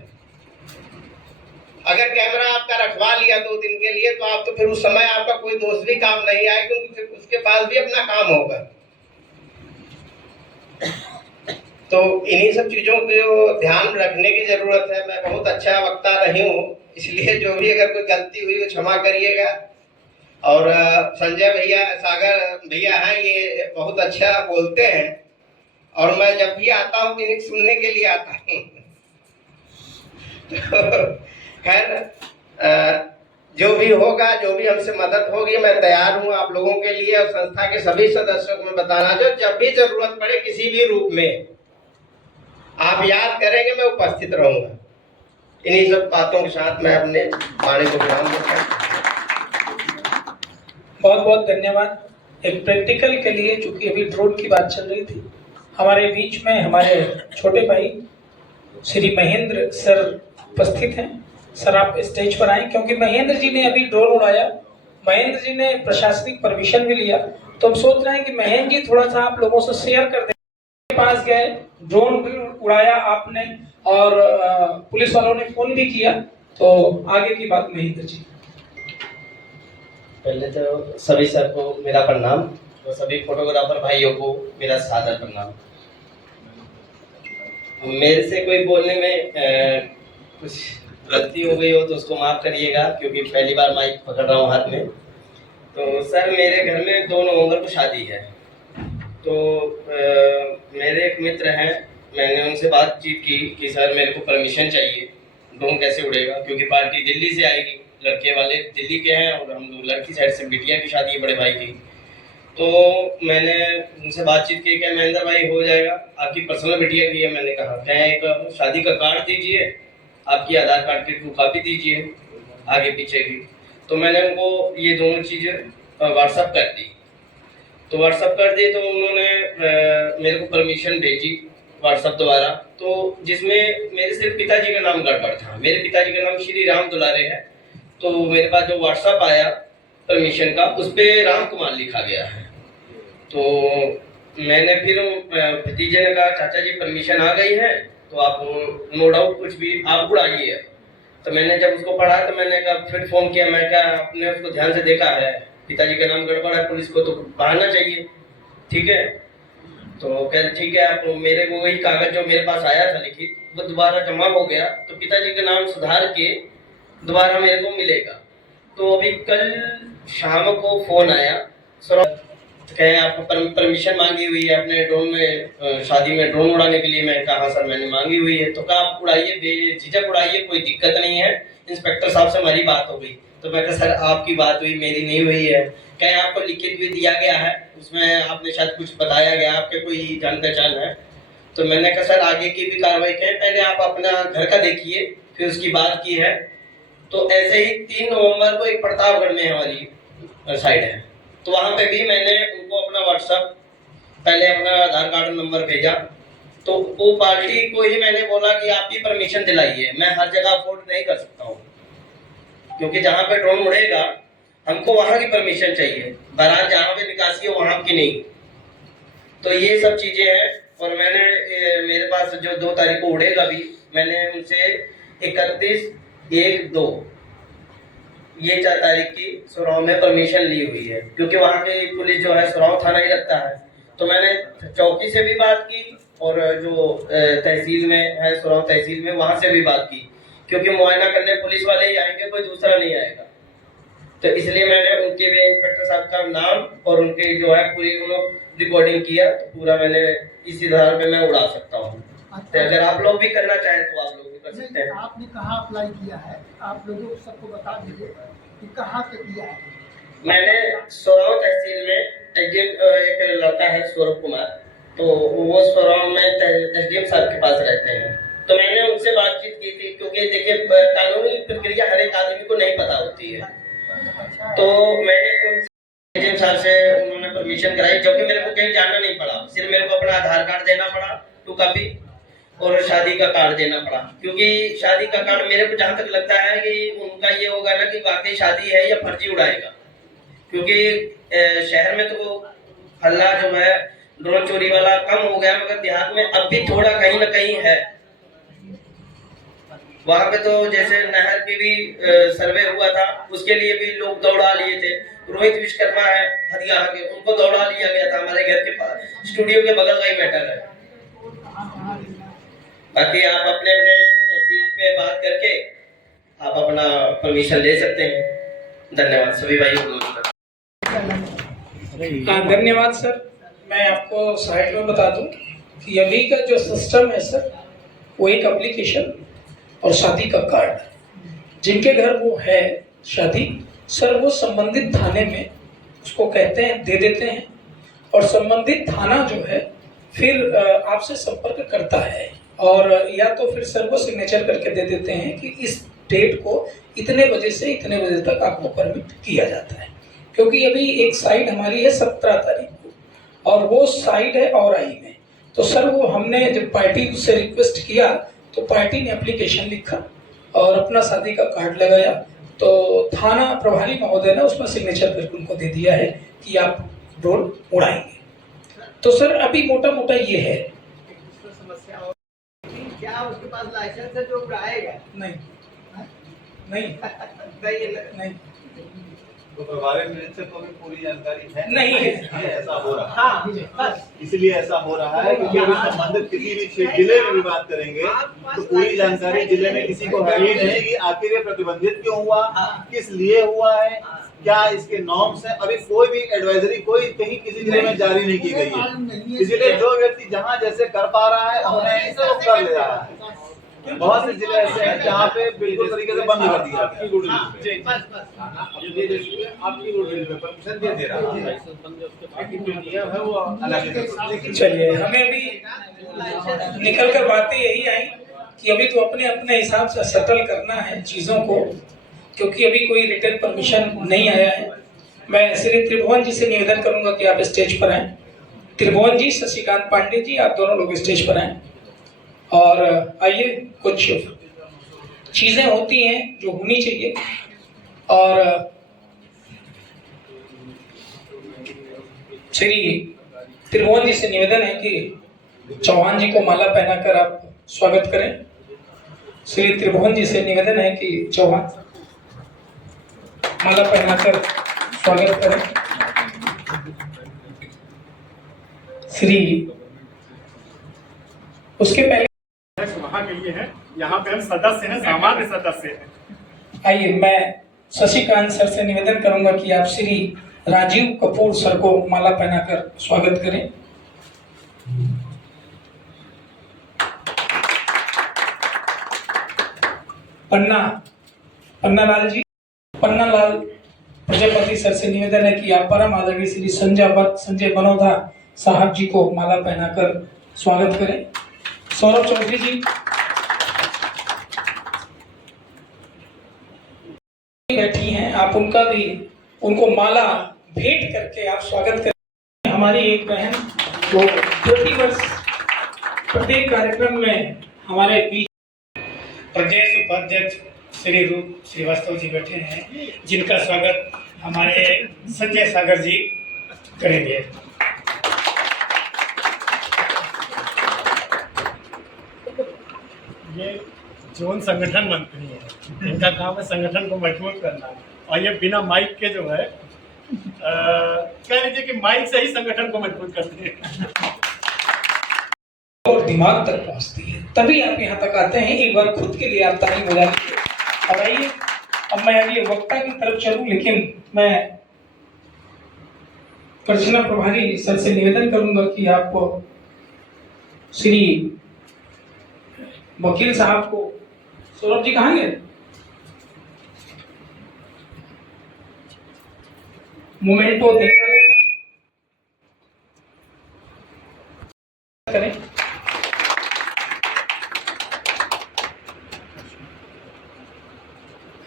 अगर कैमरा आपका रखवा लिया 2 दिन के लिए, तो आप तो फिर उस समय आपका कोई दोस्त भी काम नहीं आए, क्योंकि फिर उसके पास भी अपना काम होगा। तो इन्हीं सब चीज़ों को ध्यान रखने की ज़रूरत है। मैं बहुत अच्छा वक्ता नहीं हूँ, इसलिए जो भी अगर कोई गलती हुई तो क्षमा करिएगा। और संजय भैया, सागर भैया हैं, ये बहुत अच्छा बोलते हैं, और मैं जब भी आता हूँ इन्हें सुनने के लिए आता हूँ। खैर जो भी होगा, जो भी हमसे मदद होगी, मैं तैयार हूँ आप लोगों के लिए। और संस्था के सभी सदस्यों को मैं बताना चाहूँ, जब भी जरूरत पड़े किसी भी रूप में आप याद करेंगे, मैं उपस्थित रहूंगा। इन्हीं सब बातों के साथ मैं अपने वाणी को विराम देता हूँ। बहुत बहुत धन्यवाद। एक प्रैक्टिकल के लिए, चूंकि अभी ड्रोन की बात चल रही थी, हमारे बीच में हमारे छोटे भाई श्री महेंद्र सर उपस्थित हैं। सर आप स्टेज पर आए, क्योंकि महेंद्र जी ने अभी ड्रोन उड़ाया, महेंद्र जी ने प्रशासनिक परमिशन भी लिया, तो हम सोच रहे हैं कि महेंद्र जी थोड़ा सा आप लोगों से शेयर कर दें। पास गए, ड्रोन भी उड़ाया आपने, और पुलिस वालों ने फोन भी किया, तो आगे की बात महेंद्र जी। पहले तो सभी सर को मेरा प्रणाम, और सभी फोटोग्राफर भाइयों को मेरा सादर प्रणाम। मेरे से कोई बोलने में कुछ गलती हो गई हो तो उसको माफ़ करिएगा, क्योंकि पहली बार माइक पकड़ रहा हूँ हाथ में। तो सर मेरे घर में 2 नवंबर को शादी है, तो मेरे एक मित्र हैं, मैंने उनसे बातचीत की कि सर मेरे को परमिशन चाहिए, ड्रोन कैसे उड़ेगा, क्योंकि पार्टी दिल्ली से आएगी, लड़के वाले दिल्ली के हैं और हम लोग लड़की साइड से बिटिया की शादी है बड़े भाई की। तो मैंने उनसे बातचीत की कि महेंद्र भाई हो जाएगा, आपकी पर्सनल बिटिया की है। मैंने कहा क्या एक शादी का कार्ड दीजिए, आपकी आधार कार्ड की 2 कॉपी दीजिए आगे पीछे की। तो मैंने उनको ये दोनों चीज़ें व्हाट्सअप कर दी। तो व्हाट्सअप कर दी तो उन्होंने मेरे को परमिशन भेजी व्हाट्सअप द्वारा, तो जिसमें मेरे सिर्फ पिताजी का नाम गड़बड़ था। मेरे पिताजी का नाम श्री राम दुलारे है, तो मेरे पास जो व्हाट्सअप आया परमिशन का, उस पर राम कुमार लिखा गया है। तो मैंने फिर भतीजे ने कहा चाचा जी परमिशन आ गई है, तो आप नो डाउट कुछ भी आप उड़ाइए। तो मैंने जब उसको पढ़ा तो मैंने कहा, फिर फ़ोन किया, मैं क्या आपने उसको ध्यान से देखा है? पिताजी का नाम गड़बड़ है, पुलिस को तो बहाना चाहिए, ठीक है। तो कहते ठीक है, आप मेरे को वही कागज जो मेरे पास आया था लिखित वो दोबारा जमा हो गया, तो पिताजी का नाम सुधार के दोबारा मेरे को मिलेगा। तो अभी कल शाम को फोन आया, कहे आपको परमिशन मांगी हुई है अपने ड्रोन में, शादी में ड्रोन उड़ाने के लिए। मैं कहा हाँ सर मैंने मांगी हुई है। तो कहा आप उड़ाइए, बेझिझक उड़ाइए, कोई दिक्कत नहीं है, इंस्पेक्टर साहब से हमारी बात हो गई। तो मैं कहा सर आपकी बात हुई, मेरी नहीं हुई है। कहे आपको लिखित भी दिया गया है, उसमें आपने शायद कुछ बताया गया, आपके कोई जान पहचान है। तो मैंने कहा सर आगे की भी कार्रवाई करें, पहले आप अपना घर का देखिए, फिर उसकी बात की है। तो ऐसे ही 3 नवंबर को एक प्रतापगढ़ में हमारी साइड है, तो वहाँ पे भी मैंने उनको अपना व्हाट्सएप, पहले अपना आधार कार्ड नंबर भेजा। तो वो पार्टी को ही मैंने बोला कि आप ही परमिशन दिलाइए, मैं हर जगह अफोर्ड नहीं कर सकता हूँ, क्योंकि जहाँ पे ड्रोन उड़ेगा हमको वहाँ की परमिशन चाहिए, बारात जहाँ पे निकासी हो वहाँ की नहीं। तो ये सब चीजें हैं। और मैंने मेरे पास जो 2 तारीख को उड़ेगा भी, मैंने उनसे 31, 1, 2 ये 4 तारीख की सुराव में परमिशन ली हुई है, क्योंकि वहाँ की पुलिस जो है सुराव थाना ही लगता है। तो मैंने चौकी से भी बात की और जो तहसील में है, सुराव तहसील में, वहाँ से भी बात की, क्योंकि मुआयना करने पुलिस वाले ही आएंगे, कोई दूसरा नहीं आएगा। तो इसलिए मैंने उनके भी इंस्पेक्टर साहब का नाम और उनके जो है पूरी रिकॉर्डिंग किया, तो पूरा मैंने इसी आधार पे मैं उड़ा सकता हूँ। तो अगर आप लोग भी करना चाहें तो आप लोग भी कर सकते हैं। आपने कहाँ अप्लाई किया है, आप लोगों को सबको बता दीजिए कि कहाँ से किया है। मैंने सोराव तहसील में एक लड़का है सौरभ कुमार, तो वो सोराव में एसडीएम साहब के पास रहते हैं। तो मैंने उनसे बातचीत की थी, क्योंकि देखिए कानूनी प्रक्रिया हर एक आदमी को नहीं पता होती है। तो मैंने एसडीएम साहब से उन्होंने परमिशन कराई, जो कि मेरे को कहीं जाना नहीं पड़ा, सिर्फ मेरे को अपना आधार कार्ड देना पड़ा 2 कॉपी और शादी का कार्ड देना पड़ा। क्योंकि शादी का कार्ड मेरे को जहाँ तक लगता है कि उनका ये होगा ना कि वाकई शादी है या फर्जी उड़ाएगा, क्योंकि शहर में तो हल्ला जो है ड्रोन चोरी वाला कम हो गया, मगर देहात में अब भी थोड़ा कहीं ना कहीं है। वहाँ पे तो जैसे नहर की भी सर्वे हुआ था, उसके लिए भी लोग दौड़ा लिए थे। रोहित विश्वकर्मा है हदिया के, उनको दौड़ा लिया गया था, हमारे घर के पास स्टूडियो के बगल का ही मैटर है। बाकी आप अपने अपने तहसील पे बात करके आप अपना परमिशन ले सकते हैं। धन्यवाद सभी भाइयों को। धन्यवाद सर। मैं आपको साइड में बता दूं कि अभी का जो सिस्टम है सर, वो एक एप्लीकेशन और शादी का कार्ड, जिनके घर वो है शादी सर, वो संबंधित थाने में उसको कहते हैं, दे देते हैं, और संबंधित थाना जो है फिर आपसे संपर्क करता है, और या तो फिर सर वो सिग्नेचर करके दे देते हैं कि इस डेट को इतने बजे से इतने बजे तक आपको परमिट किया जाता है। क्योंकि अभी एक साइड हमारी है 17 तारीख को, और वो साइड है औराई में। तो सर वो हमने जब पार्टी से रिक्वेस्ट किया तो पार्टी ने एप्लीकेशन लिखा और अपना शादी का कार्ड लगाया, तो थाना प्रभारी महोदय ने उसमें सिग्नेचर करके उनको दे दिया है कि आप ड्रोन उड़ाएंगे। तो सर अभी मोटा मोटा ये है। क्या उसके पास लाइसेंस है जो उड़ाएगा? नहीं नहीं तो प्रभारी निरीक्षक को भी पूरी जानकारी है? नहीं है। इसलिए ऐसा हो रहा है। इसलिए ऐसा हो रहा है क्योंकि अगर संबंधित किसी भी जिले में भी बात करेंगे तो पूरी जानकारी जिले में किसी को है ही नहीं कि आखिर ये प्रतिबंधित क्यों हुआ, किस लिए हुआ है, क्या इसके नॉर्म्स हैं। अभी कोई भी एडवाइजरी कोई कहीं किसी जिले में जारी नहीं की गई है। इसलिए जो व्यक्ति जहाँ जैसे कर पा रहा है अपने से वो कर ले रहा है। बहुत से जिले ऐसे हैं जहाँ पे बिल्कुल तरीके से बंद कर दिया गया। चलिए, हमें अभी निकल कर बातें यही आई कि अभी तो अपने अपने हिसाब से सेटल करना है चीज़ों को, क्योंकि अभी कोई रिटर्न परमिशन नहीं आया है। मैं श्री त्रिभुवन जी से निवेदन करूंगा कि आप स्टेज पर आएं। त्रिभुवन जी, शशिकांत पांडे जी, आप दोनों लोग स्टेज पर आएं। और आइए, कुछ चीज़ें होती हैं जो होनी चाहिए, और श्री त्रिभुवन जी से निवेदन है कि चौहान जी को माला पहनाकर आप स्वागत करें। श्री त्रिभुवन जी से निवेदन है कि चौहान माला पहनाकर स्वागत करें। श्री उसके पहले वहाँ के लिए है, यहाँ पे हम सदस्य हैं, सामान्य सदस्य हैं। आइए मैं शशिकांत सर से निवेदन करूंगा कि आप श्री राजीव कपूर सर को माला पहनाकर स्वागत करें। पन्ना लाल प्रजापति सर से निवेदन है कि आप परम आदरणीय श्री संजय बनोधा साहब जी को माला पहनाकर स्वागत करें। सौरभ चौधरी जी बैठी हैं, आप उनको माला भेंट करके आप स्वागत करें। हमारी एक बहन वो प्रतिवर्ष प्रत्येक कार्यक्रम में हमारे बीच प्रदेश उपाध्यक्ष श्री रूप श्रीवास्तव जी बैठे हैं, जिनका स्वागत हमारे संजय सागर जी करेंगे। ये जोन संगठन मंत्री है, इनका काम है संगठन को मजबूत करना, और ये बिना माइक के जो है कह लीजिए कि माइक से ही संगठन को मजबूत करते हैं और दिमाग तक पहुंचती है, तभी आप यहाँ तक आते हैं। एक बार खुद के लिए आप ताली बजा दीजिए। और आइए अब मैं अगले वक्ता की तरफ चलूं, लेकिन मैं परियोजना प्रभारी सर से निवेदन करूंगा कि आपको श्री वकील साहब को, सौरभ जी कहाँ गए, मोमेंटो देकर करें।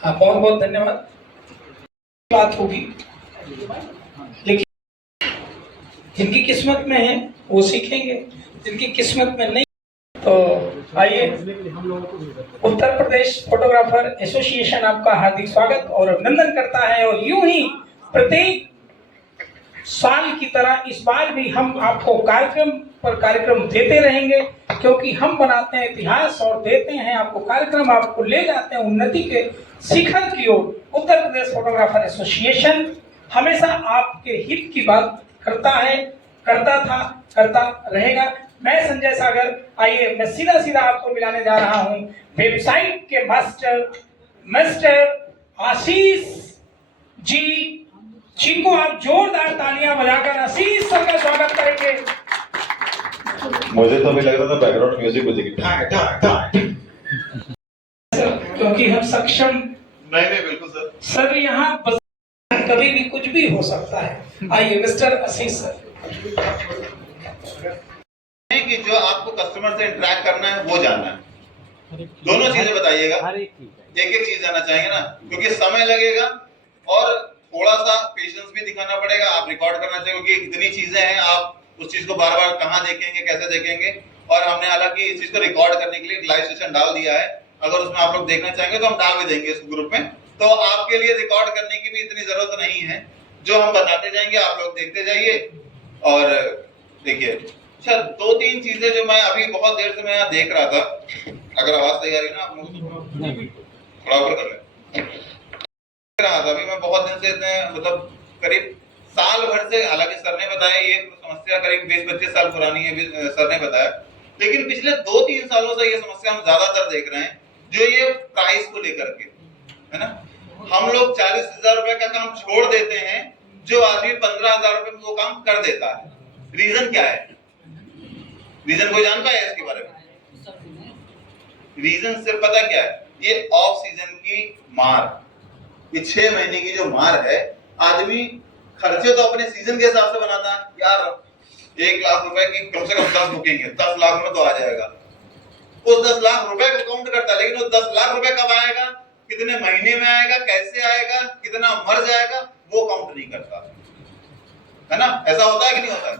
हाँ, बहुत बहुत धन्यवाद। बात होगी, लेकिन जिनकी किस्मत में है वो सीखेंगे, जिनकी किस्मत में नहीं। तो आइए, उत्तर प्रदेश फोटोग्राफर एसोसिएशन आपका हार्दिक स्वागत और अभिनंदन करता है। और यूं ही प्रत्येक साल की तरह इस बार भी हम आपको कार्यक्रम पर कार्यक्रम देते रहेंगे, क्योंकि हम बनाते हैं इतिहास और देते हैं आपको कार्यक्रम, आपको ले जाते हैं उन्नति के शिखर की ओर। उत्तर प्रदेश फोटोग्राफर एसोसिएशन हमेशा आपके हित की बात करता है, करता था, करता रहेगा। मैं संजय सागर, आइए मैं सीधा आपको मिलाने जा रहा हूं वेबसाइट के मास्टर आशीष जी, जिनको आप जोरदार तालियां बजाकर आशीष सर का स्वागत करेंगे। मुझे तो अभी लग रहा था बैकग्राउंड म्यूजिक बजेगी, क्योंकि हम सक्षम नहीं बिल्कुल सर यहाँ कभी भी कुछ भी हो सकता है। आइए मिस्टर आशीष सर। कि जो आपको कस्टमर से इंटरेक्ट करना है वो जानना है, दोनों चीजें बताइएगा। एक चीज जानना चाहेंगे ना, क्योंकि समय लगेगा और थोड़ा सा पेशेंस भी दिखाना पड़ेगा। आप रिकॉर्ड करना चाहिए, क्योंकि इतनी चीजें हैं, आप उस चीज को बार बार कहाँ देखेंगे, कैसे देखेंगे। और हमने हालांकि इस चीज को रिकॉर्ड करने के लिए एक लाइव सेशन डाल दिया है, अगर उसमें आप लोग देखना चाहेंगे तो हम डाल भी देंगे इस ग्रुप में। तो आपके लिए रिकॉर्ड करने की भी इतनी जरूरत नहीं है, जो हम बताते जाएंगे आप लोग देखते जाइए और देखिए। अच्छा, 2-3 चीजें जो मैं अभी बहुत देर से मैं यहाँ देख रहा था, अगर आवाज सही आ रही है ना आप लोग थोड़ा ऊपर कर लें। रहा था अभी मैं बहुत दिन से, मतलब करीब साल भर से, हालांकि सर ने बताया ये समस्या करीब 20-25 साल पुरानी है, सर ने बताया, लेकिन पिछले 2-3 सालों से ये समस्या हम ज्यादातर देख रहे हैं, जो ये प्राइस को लेकर के है ना। हम लोग 40,000 रुपए का काम छोड़ देते हैं, जो आदमी 15,000 रुपए में वो काम कर देता है। रीजन क्या है? रीजन कोई जानता है इसके बारे में? रीजन सिर्फ पता क्या है, ये ऑफ सीजन की मार, ये 6 महीने की जो मार है। आदमी खर्चे तो अपने सीजन के हिसाब से बनाता है यार, 1 लाख रुपए की कम से कम 10 बुकिंग है, 10 लाख में तो आ जाएगा। उस 10 लाख रुपए को काउंट करता है, लेकिन वो 10 लाख रुपए कब आएगा, कितने महीने में आएगा, कैसे आएगा, कितना मर जाएगा, वो काउंट नहीं करता है ना। ऐसा होता है कि नहीं होता है?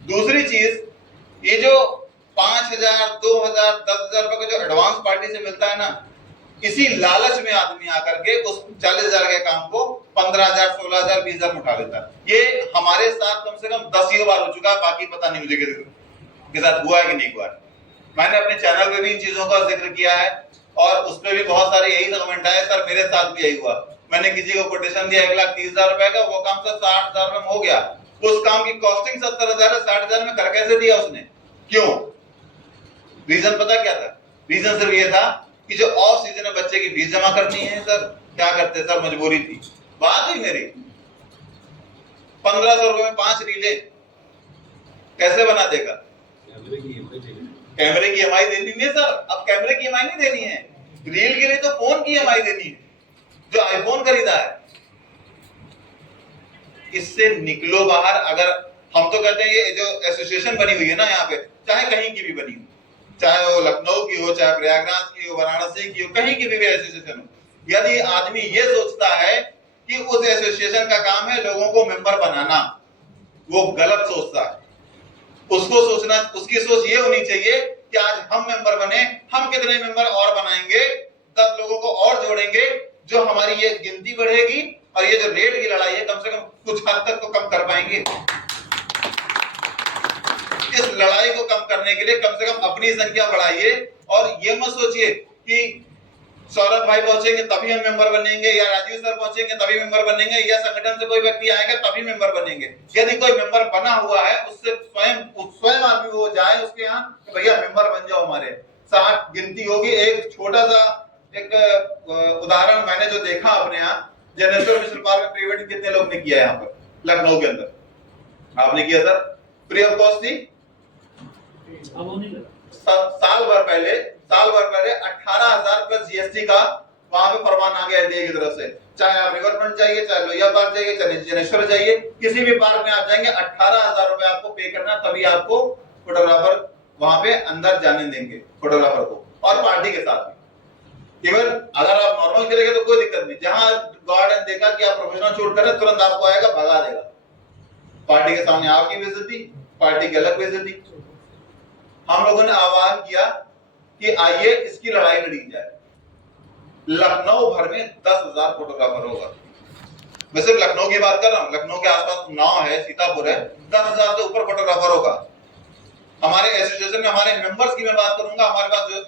दूसरी चीज, ये जो 5,000, 2,000, 10,000 रुपए का जो एडवांस पार्टी से मिलता है ना, इसी लालच में आदमी आकर के उस 40,000 के काम को 15,000, 16,000, 20,000 में उठा लेता है। ये हमारे साथ कम से कम 10 बार हो चुका है, बाकी पता नहीं मुझे के साथ हुआ है कि नहीं हुआ है। मैंने अपने चैनल पे भी इन चीजों का जिक्र किया है और उस पर भी बहुत सारे यही कमेंट आए, सर मेरे साथ भी यही हुआ। मैंने किसी को कोटेशन दिया 1,30,000 रुपए का, वो काम सर 60,000 रुपए में हो गया। उस काम की कॉस्टिंग 70,000 है, 60,000 में कर कैसे दिया उसने? क्यों? रीजन पता क्या था? रीजन सिर्फ ये था कि जो ऑफ सीजन में बच्चे की फीस जमा करनी है सर, क्या करते सर, मजबूरी थी। बात हुई मेरी 1500 रुपए में 5 रीले कैसे बना देगा? कैमरे की EMI देनी नहीं सर, अब कैमरे की EMI नहीं देनी है, रील के लिए तो फोन की EMI देनी है, जो आईफोन खरीदा है। इससे निकलो बाहर। अगर हम तो कहते हैं ये जो एसोसिएशन बनी हुई है ना यहाँ पे, चाहे कहीं की भी बनी हो, चाहे वो लखनऊ की हो, चाहे प्रयागराज की हो, वाराणसी की हो, कहीं की भी एसोसिएशन हो, यदि आदमी ये सोचता है कि उस एसोसिएशन का काम है लोगों को मेंबर बनाना, वो गलत सोचता है। उसको सोचना, उसकी सोच ये होनी चाहिए कि आज हम मेंबर बने, हम कितने मेंबर और बनाएंगे, 10 लोगों को और जोड़ेंगे, जो हमारी ये गिनती बढ़ेगी और ये जो रेट की लड़ाई है कम से कम कुछ हद तक तो कम कर पाएंगे। इस लड़ाई को कम करने के लिए कम से कम अपनी संख्या बढ़ाइए और ये मत सोचिए कि सौरभ भाई पहुंचेंगे तभी हम मेंबर बनेंगे, या राजीव सर पहुंचेंगे तभी मेंबर बनेंगे, या संगठन से कोई व्यक्ति आएगा तभी मेंबर बनेंगे। यदि कोई मेंबर बना हुआ है उससे स्वयं आदमी वो जाए उसके यहाँ, तो भैया मेंबर बन जाओ हमारे, 60 गिनती होगी। एक छोटा सा एक उदाहरण मैंने जो देखा अपने यहाँ, Janeshwar Mishra park pre wedding कितने लोग ने किया यहाँ पर लखनऊ के अंदर? आपने किया सर? फ्री ऑफ कॉस्ट थी। साल भर पहले 18,000 प्लस जीएसटी का वहां पे फरमान आ गया एलडीए की तरफ से। चाहे आप रिवर फ्रंट जाइए, चाहे लोहिया पार्क जाइए, चाहे जनेश्वर जाइए, किसी भी पार्क में आप जाएंगे 18,000 रुपए आपको पे करना, तभी आपको फोटोग्राफर वहां पे अंदर जाने देंगे, फोटोग्राफर को और पार्टी के साथ में। इवन अगर आप नॉर्मल करेंगे तो कोई दिक्कत नहीं, जहां गार्ड ने देखा कि आप प्रोफेशनल शूट कर रहे हैं तुरंत आपको आएगा, भगा देगा। पार्टी के सामने आपकी बेइज्जती, पार्टी की अलग बेइज्जती। हम लोगों ने आह्वान किया कि आइए इसकी लड़ाई लड़ी जाए। लखनऊ भर में 10,000 फोटोग्राफर होगा। मैं सिर्फ लखनऊ की बात कर रहा हूँ, लखनऊ के आसपास उन्नाव है, सीतापुर है, 10,000 से ऊपर फोटोग्राफर होगा। हमारे एसोसिएशन में हमारे मेंबर्स की मैं बात करूंगा, हमारे पास जो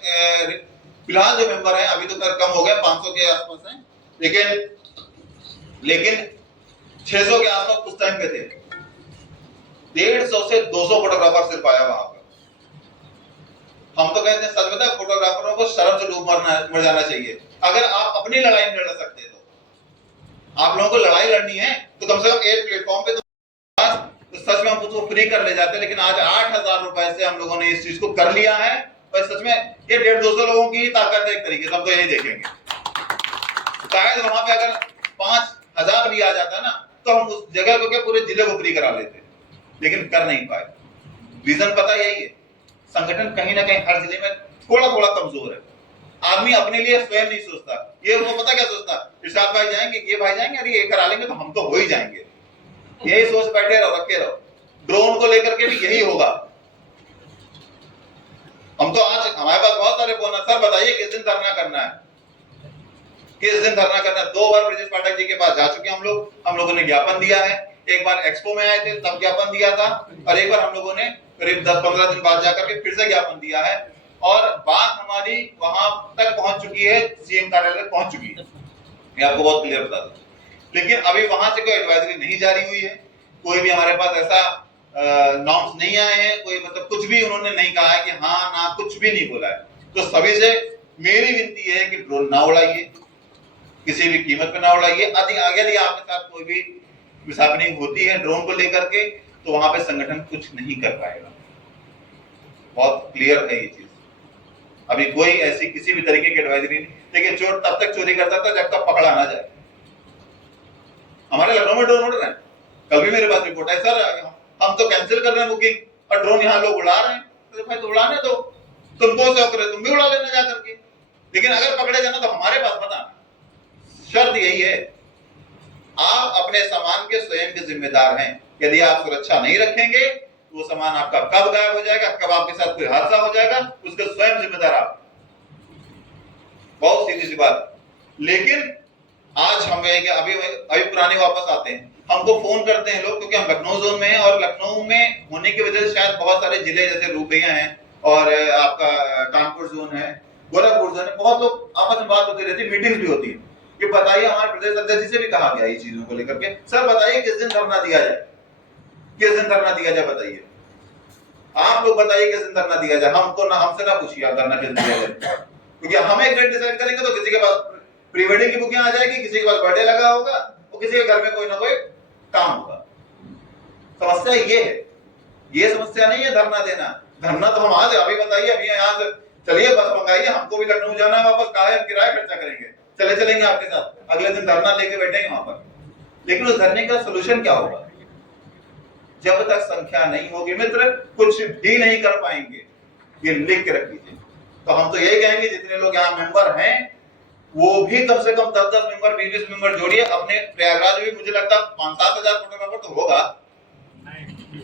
फिलहाल जो मेंबर हैं अभी तो कम हो गए, 500 के आसपास हैं, लेकिन 600 के आसपास उस टाइम पे थे। 150 से 200 फोटोग्राफर सिर्फ आया वहां पर। हम तो कहते हैं सच बता, फोटोग्राफरों को शर्म से डूब मर जाना चाहिए। अगर आप अपनी लड़ाई नहीं लड़ सकते तो आप लोगों को लड़ाई लड़नी है तो कम से कम एक प्लेटफॉर्म पे तो सच में हम उसको फ्री कर ले जाते। लेकिन आज 8,000 रुपए से हम लोगों ने इस चीज को कर लिया है और सच में ये 150-200 लोगों की ही ताकत है एक तरीके से, हम तो यही देखेंगे। शायद वहां पे अगर 5,000 भी आ जाता ना तो हम उस जगह को क्या पूरे जिले को फ्री करा लेते, लेकिन कर नहीं पाए। रीजन पता यही है, संगठन कहीं ना कहीं हर जिले में थोड़ा थोड़ा कमजोर है। आदमी अपने लिए स्वयं नहीं सोचता, ये वो पता क्या सोचता, इरशाद भाई जाएंगे, ये भाई जाएंगे, अरे ये करा लेंगे तो हम तो हो ही जाएंगे, यही सोच बैठे रहो, रखे रहो। ड्रोन को लेकर के भी यही होगा। हम तो आज हमारे पास बहुत सारे फोन है, सर बताइए किस दिन धरना करना है, किस दिन धरना करना है। 2 बार ब्रजेश पाठक जी के पास जा चुके हम लोगों ने ज्ञापन दिया है। एक बार एक्सपो में आए थे तब ज्ञापन दिया था, और एक बार हम लोगों ने करीब 10-15 दिन बाद जाकर के फिर से ज्ञापन दिया है, और बात हमारी वहां तक पहुंच चुकी है, सीएम कार्यालय तक पहुंच चुकी है, मैं आपको बहुत क्लियर बता दूं। लेकिन अभी वहां से कोई एडवाइजरी नहीं जारी हुई है, कोई भी हमारे पास ऐसा नॉर्म्स नहीं आए हैं, कोई मतलब कुछ भी उन्होंने नहीं कहा है कि हाँ ना, कुछ भी नहीं बोला है। तो सभी से मेरी विनती है कि ड्रोन ना उड़ाइए, किसी भी कीमत पे ना उड़ाइए। यदि आपके साथ कोई भी मिसहैपनिंग होती है ड्रोन को लेकर के, तो वहां पे संगठन कुछ नहीं कर पाएगा। बहुत क्लियर है ये चीज। अभी कोई ऐसी किसी भी तरीके की एडवाइजरी नहीं। देखिए चोर तब तक चोरी करता था जब तक पकड़ा ना जाए। हमारे लखनऊ में ड्रोन उड़ रहे हैं, कल भी मेरे पास रिपोर्ट है, सर हम तो कैंसिल कर रहे हैं बुकिंग और ड्रोन यहाँ लोग उड़ा रहे हैं। तो भाई तो उड़ाने दो, तुमको शौक रहे तुम भी उड़ा लेना जा करके, लेकिन अगर पकड़े जाना तो हमारे पास मत आना। शर्त यही है, आप अपने सामान के स्वयं के जिम्मेदार हैं। यदि आप सुरक्षा नहीं रखेंगे तो वो सामान आपका कब गायब हो जाएगा, कब आपके साथ कोई हादसा हो जाएगा, उसके स्वयं जिम्मेदार आप। बहुत सीधी सी बात। लेकिन आज हम अभी पुराने वापस आते हैं, हमको फोन करते हैं लोग, क्योंकि हम लखनऊ जोन में हैं और लखनऊ में होने की वजह से शायद बहुत सारे जिले जैसे रूपैया हैं और आपका कानपुर जोन है, गोरखपुर जोन है, बहुत लोग आपस में बात होती रहती है, मीटिंग्स भी होती है। कि बताइए, हमारे प्रदेश अध्यक्ष जी से भी कहा गया ये चीजों को लेकर के, सर बताइए किस दिन धरना दिया जाए, किस दिन धरना दिया जाए, बताइए आप लोग, बताइए किस दिन धरना दिया जाए। हमको ना, हमसे ना पूछिए आप धरना किस दिन दिया जाए, क्योंकि हम एक डेट डिसाइड करेंगे तो किसी के पास प्री वेडिंग की बुकिंग आ जाएगी, किसी के पास बर्थडे लगा होगा और किसी के घर में कोई ना कोई काम होगा। समस्या ये है, ये समस्या नहीं है धरना देना। धरना तो हम आज अभी बताइए, अभी यहाँ से चलिए बस मंगाइए, हमको भी लखनऊ जाना है वापस, कहा है हम किराया खर्चा करेंगे, चले चलेंगे आपके साथ, अगले दिन धरना लेके बैठेंगे वहां पर। लेकिन उस धरने का सोल्यूशन क्या होगा? जब तक संख्या नहीं होगी मित्र, कुछ भी नहीं कर पाएंगे। ये लिख के रख लीजिए। तो हम तो यही कहेंगे, जितने लोग यहाँ मेंबर हैं वो भी कम से कम 10-10 मेंबर, 20-20 मेंबर जोड़िए। अपने प्रयागराज में मुझे लगता है 5-7 हजार फोटोग्राफर तो होगा,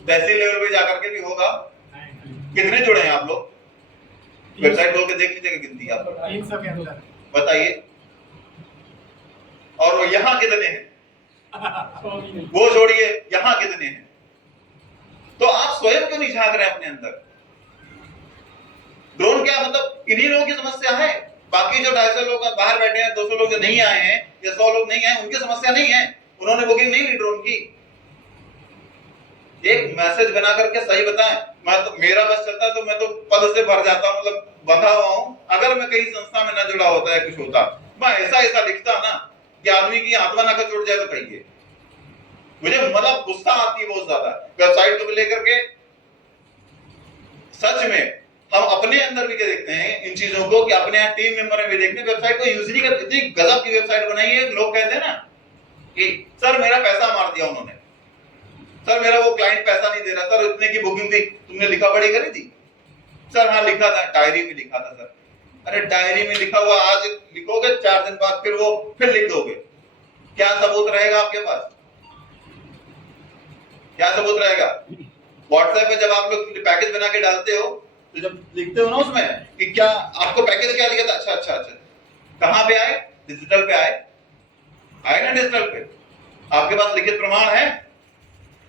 तहसील लेवल पे जाकर के भी होगा। कितने जुड़े हैं आप लोग? वेबसाइट खोल के देख लीजिएगा गिनती आप 300 के अंदर बताइए। और वो यहाँ कितने हैं वो जोड़िए, यहाँ कितने हैं। तो आप स्वयं क्यों नहीं झांक रहे हैं अपने अंदर? ड्रोन क्या मतलब इन्हीं लोगों की समस्या है? बाकी जो 250 लोग बाहर बैठे हैं, 200 लोग जो नहीं आए हैं या 100 लोग नहीं आए, उनकी समस्या नहीं है, उन्होंने बुकिंग नहीं ली ड्रोन की। एक मैसेज बना करके सही बताएं। मैं तो, मेरा बस चलता तो मैं तो पद से भर जाता हूं, मतलब बंधा हुआ हूं। अगर मैं कहीं संस्था में ना जुड़ा होता है, कुछ होता, मैं ऐसा लिखता ना कि आदमी की आत्मा ना कचोट जाए तो कहिए। मुझे मतलब गुस्सा आती है बहुत ज्यादा वेबसाइट को लेकर के। सच में हम अपने अंदर भी क्या देखते हैं इन चीजों को, कि अपने यहाँ टीम मेंबर में भी देखते हैं, वेबसाइट को यूज नहीं करते। इतनी गजब की वेबसाइट बनाई है, लोग कहते हैं ना कि सर मेरा पैसा मार दिया उन्होंने, सर मेरा वो क्लाइंट पैसा नहीं दे रहा, सर इतने की बुकिंग थी, तुमने लिखा पढ़ी करी थी? सर हाँ लिखा था, डायरी में लिखा था सर। अरे डायरी में लिखा हुआ आज लिखोगे, 4 दिन बाद फिर लिख दोगे, क्या सबूत रहेगा आपके पास? क्या सबूत रहेगा? व्हाट्सएप पे जब आप लोग पैकेज बना के डालते हो, तो जब लिखते हो ना उसमें कि क्या आपको पैकेज क्या दिया था, अच्छा, कहां पे आए? डिजिटल पे आए ना, डिजिटल पे आपके पास लिखित प्रमाण है।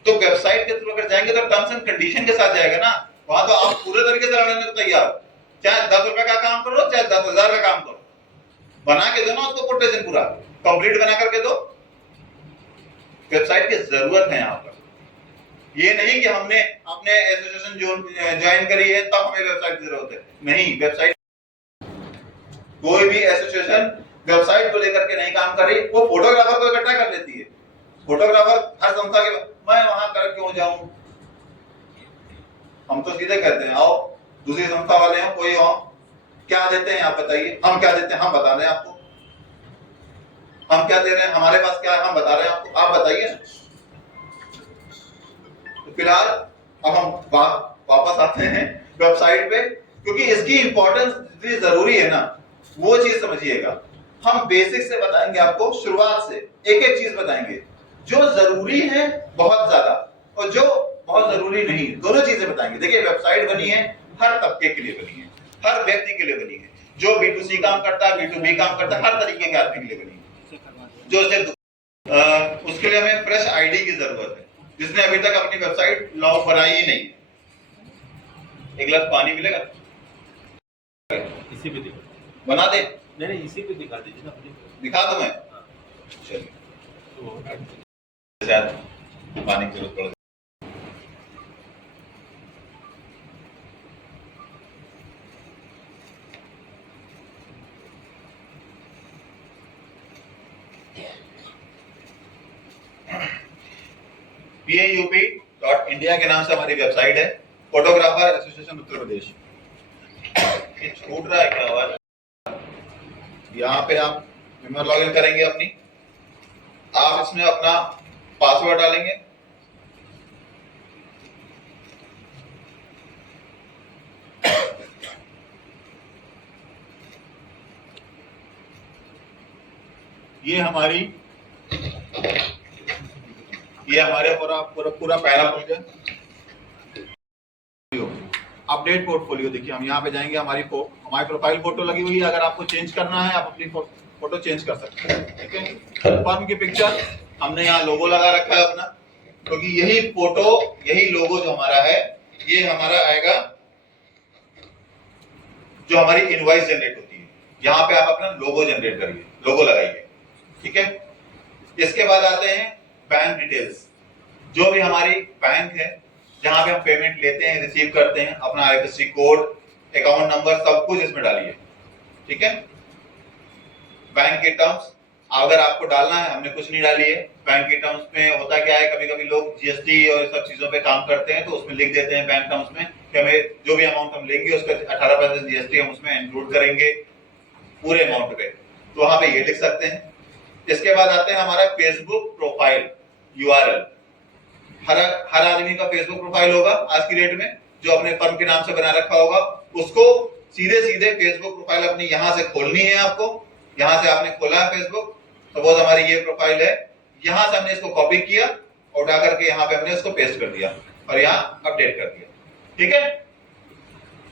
तो वेबसाइट के थ्रू अगर जाएंगे तो टर्म्स एंड कंडीशन के साथ जाएगा ना, वहां तो आप पूरे तरीके से लड़ने को तैयार, चाहे 10 रुपए का काम करो, चाहे 10,000 का काम करो, बना के दो ना उसको, कोटेशन पूरा कंप्लीट बना करके दो। वेबसाइट की जरूरत है यहाँ पर। ये नहीं कि हमने अपने एसोसिएशन ज्वाइन करी है तब हमें वेबसाइट की जरूरत है, नहीं। वेबसाइट, कोई भी एसोसिएशन वेबसाइट को लेकर के नहीं काम कर रही, वो फोटोग्राफर को इकट्ठा कर लेती है। फोटोग्राफर हर संस्था के, मैं वहां कर क्यों जाऊं? हम तो सीधे कहते हैं आओ, दूसरी संस्था वाले हो, कोई हो, क्या देते हैं आप बताइए, हम क्या देते हैं, हम बता रहे हैं आपको, हम क्या दे रहे हैं, हमारे पास क्या है हम बता रहे हैं आपको, आप बताइए। तो फिलहाल अब हम वापस आते हैं वेबसाइट पे, क्योंकि इसकी इंपॉर्टेंस जितनी जरूरी है ना, वो चीज समझिएगा। हम बेसिक से बताएंगे आपको, शुरुआत से एक एक चीज बताएंगे, जो जरूरी है बहुत ज्यादा और जो बहुत जरूरी नहीं, दोनों चीजें बताएंगे। देखिए वेबसाइट बनी है हर तबके के लिए बनी है, हर व्यक्ति के लिए बनी है, जो B2C काम करता है, B2B काम करता है, हर तरीके के आदमी के लिए बनी है। जो सिर्फ उसके लिए हमें फ्रेश आईडी की जरूरत है, जिसने अभी तक अपनी वेबसाइट लॉग बनाई ही नहीं। एक गिलास पानी मिलेगा? इसी पे दिखा, बना दे? नहीं इसी पे दिखा दीजिए ना, दिखा दूं मैं? चलिए, पानी की जरूरत पड़। PAUP.India के नाम से हमारी वेबसाइट है, फोटोग्राफर एसोसिएशन उत्तर प्रदेश। ये छूट रहा है क्या आवाज? यहाँ पे आप मेंबर लॉगिन करेंगे अपनी, आप इसमें अपना पासवर्ड डालेंगे, ये हमारे पूरा पैनल हो गया। अपडेट पोर्टफोलियो देखिए, हम यहाँ पे जाएंगे, हमारी प्रोफाइल फोटो लगी हुई है। अगर आपको चेंज करना है आप अपनी फोटो चेंज कर सकते हैं, ठीक है। फर्म की पिक्चर, हमने यहाँ लोगो लगा रखा है अपना, क्योंकि यही फोटो, यही लोगो जो हमारा है, ये हमारा आएगा जो हमारी इनवॉइस जनरेट होती है। यहाँ पे आप अपना लोगो जनरेट करिए, लोगो लगाइए, ठीक है। इसके बाद आते हैं बैंक डिटेल्स। जो भी हमारी बैंक है जहां पे हम पेमेंट लेते हैं, रिसीव करते हैं, अपना IFSC कोड, अकाउंट नंबर, सब कुछ इसमें डालिए। ठीक है। बैंक के टर्म्स अगर आपको डालना है, हमने कुछ नहीं डाली है। बैंक के टर्म्स में होता क्या है, कभी कभी लोग GST और सब चीजों पे काम करते हैं, तो उसमें लिख देते हैं बैंक टर्म्स में कि हमें जो भी अमाउंट हम लेंगे उसका 18% GST हम उसमें इंक्लूड करेंगे पूरे अमाउंट पे, तो वहां पे ये लिख सकते हैं। इसके बाद आते हैं हमारा फेसबुक प्रोफाइल URL। हर आदमी का फेसबुक प्रोफाइल होगा आज की डेट में, जो अपने फर्म के नाम से बना रखा होगा। उसको सीधे सीधे फेसबुक प्रोफाइल अपनी यहां से खोलनी है आपको। यहां से आपने खोला है फेसबुक, सपोज हमारी ये प्रोफाइल है, यहां से हमने इसको कॉपी किया और उठा करके यहां पे हमने इसको पेस्ट कर दिया और यहां अपडेट कर दिया। ठीक है।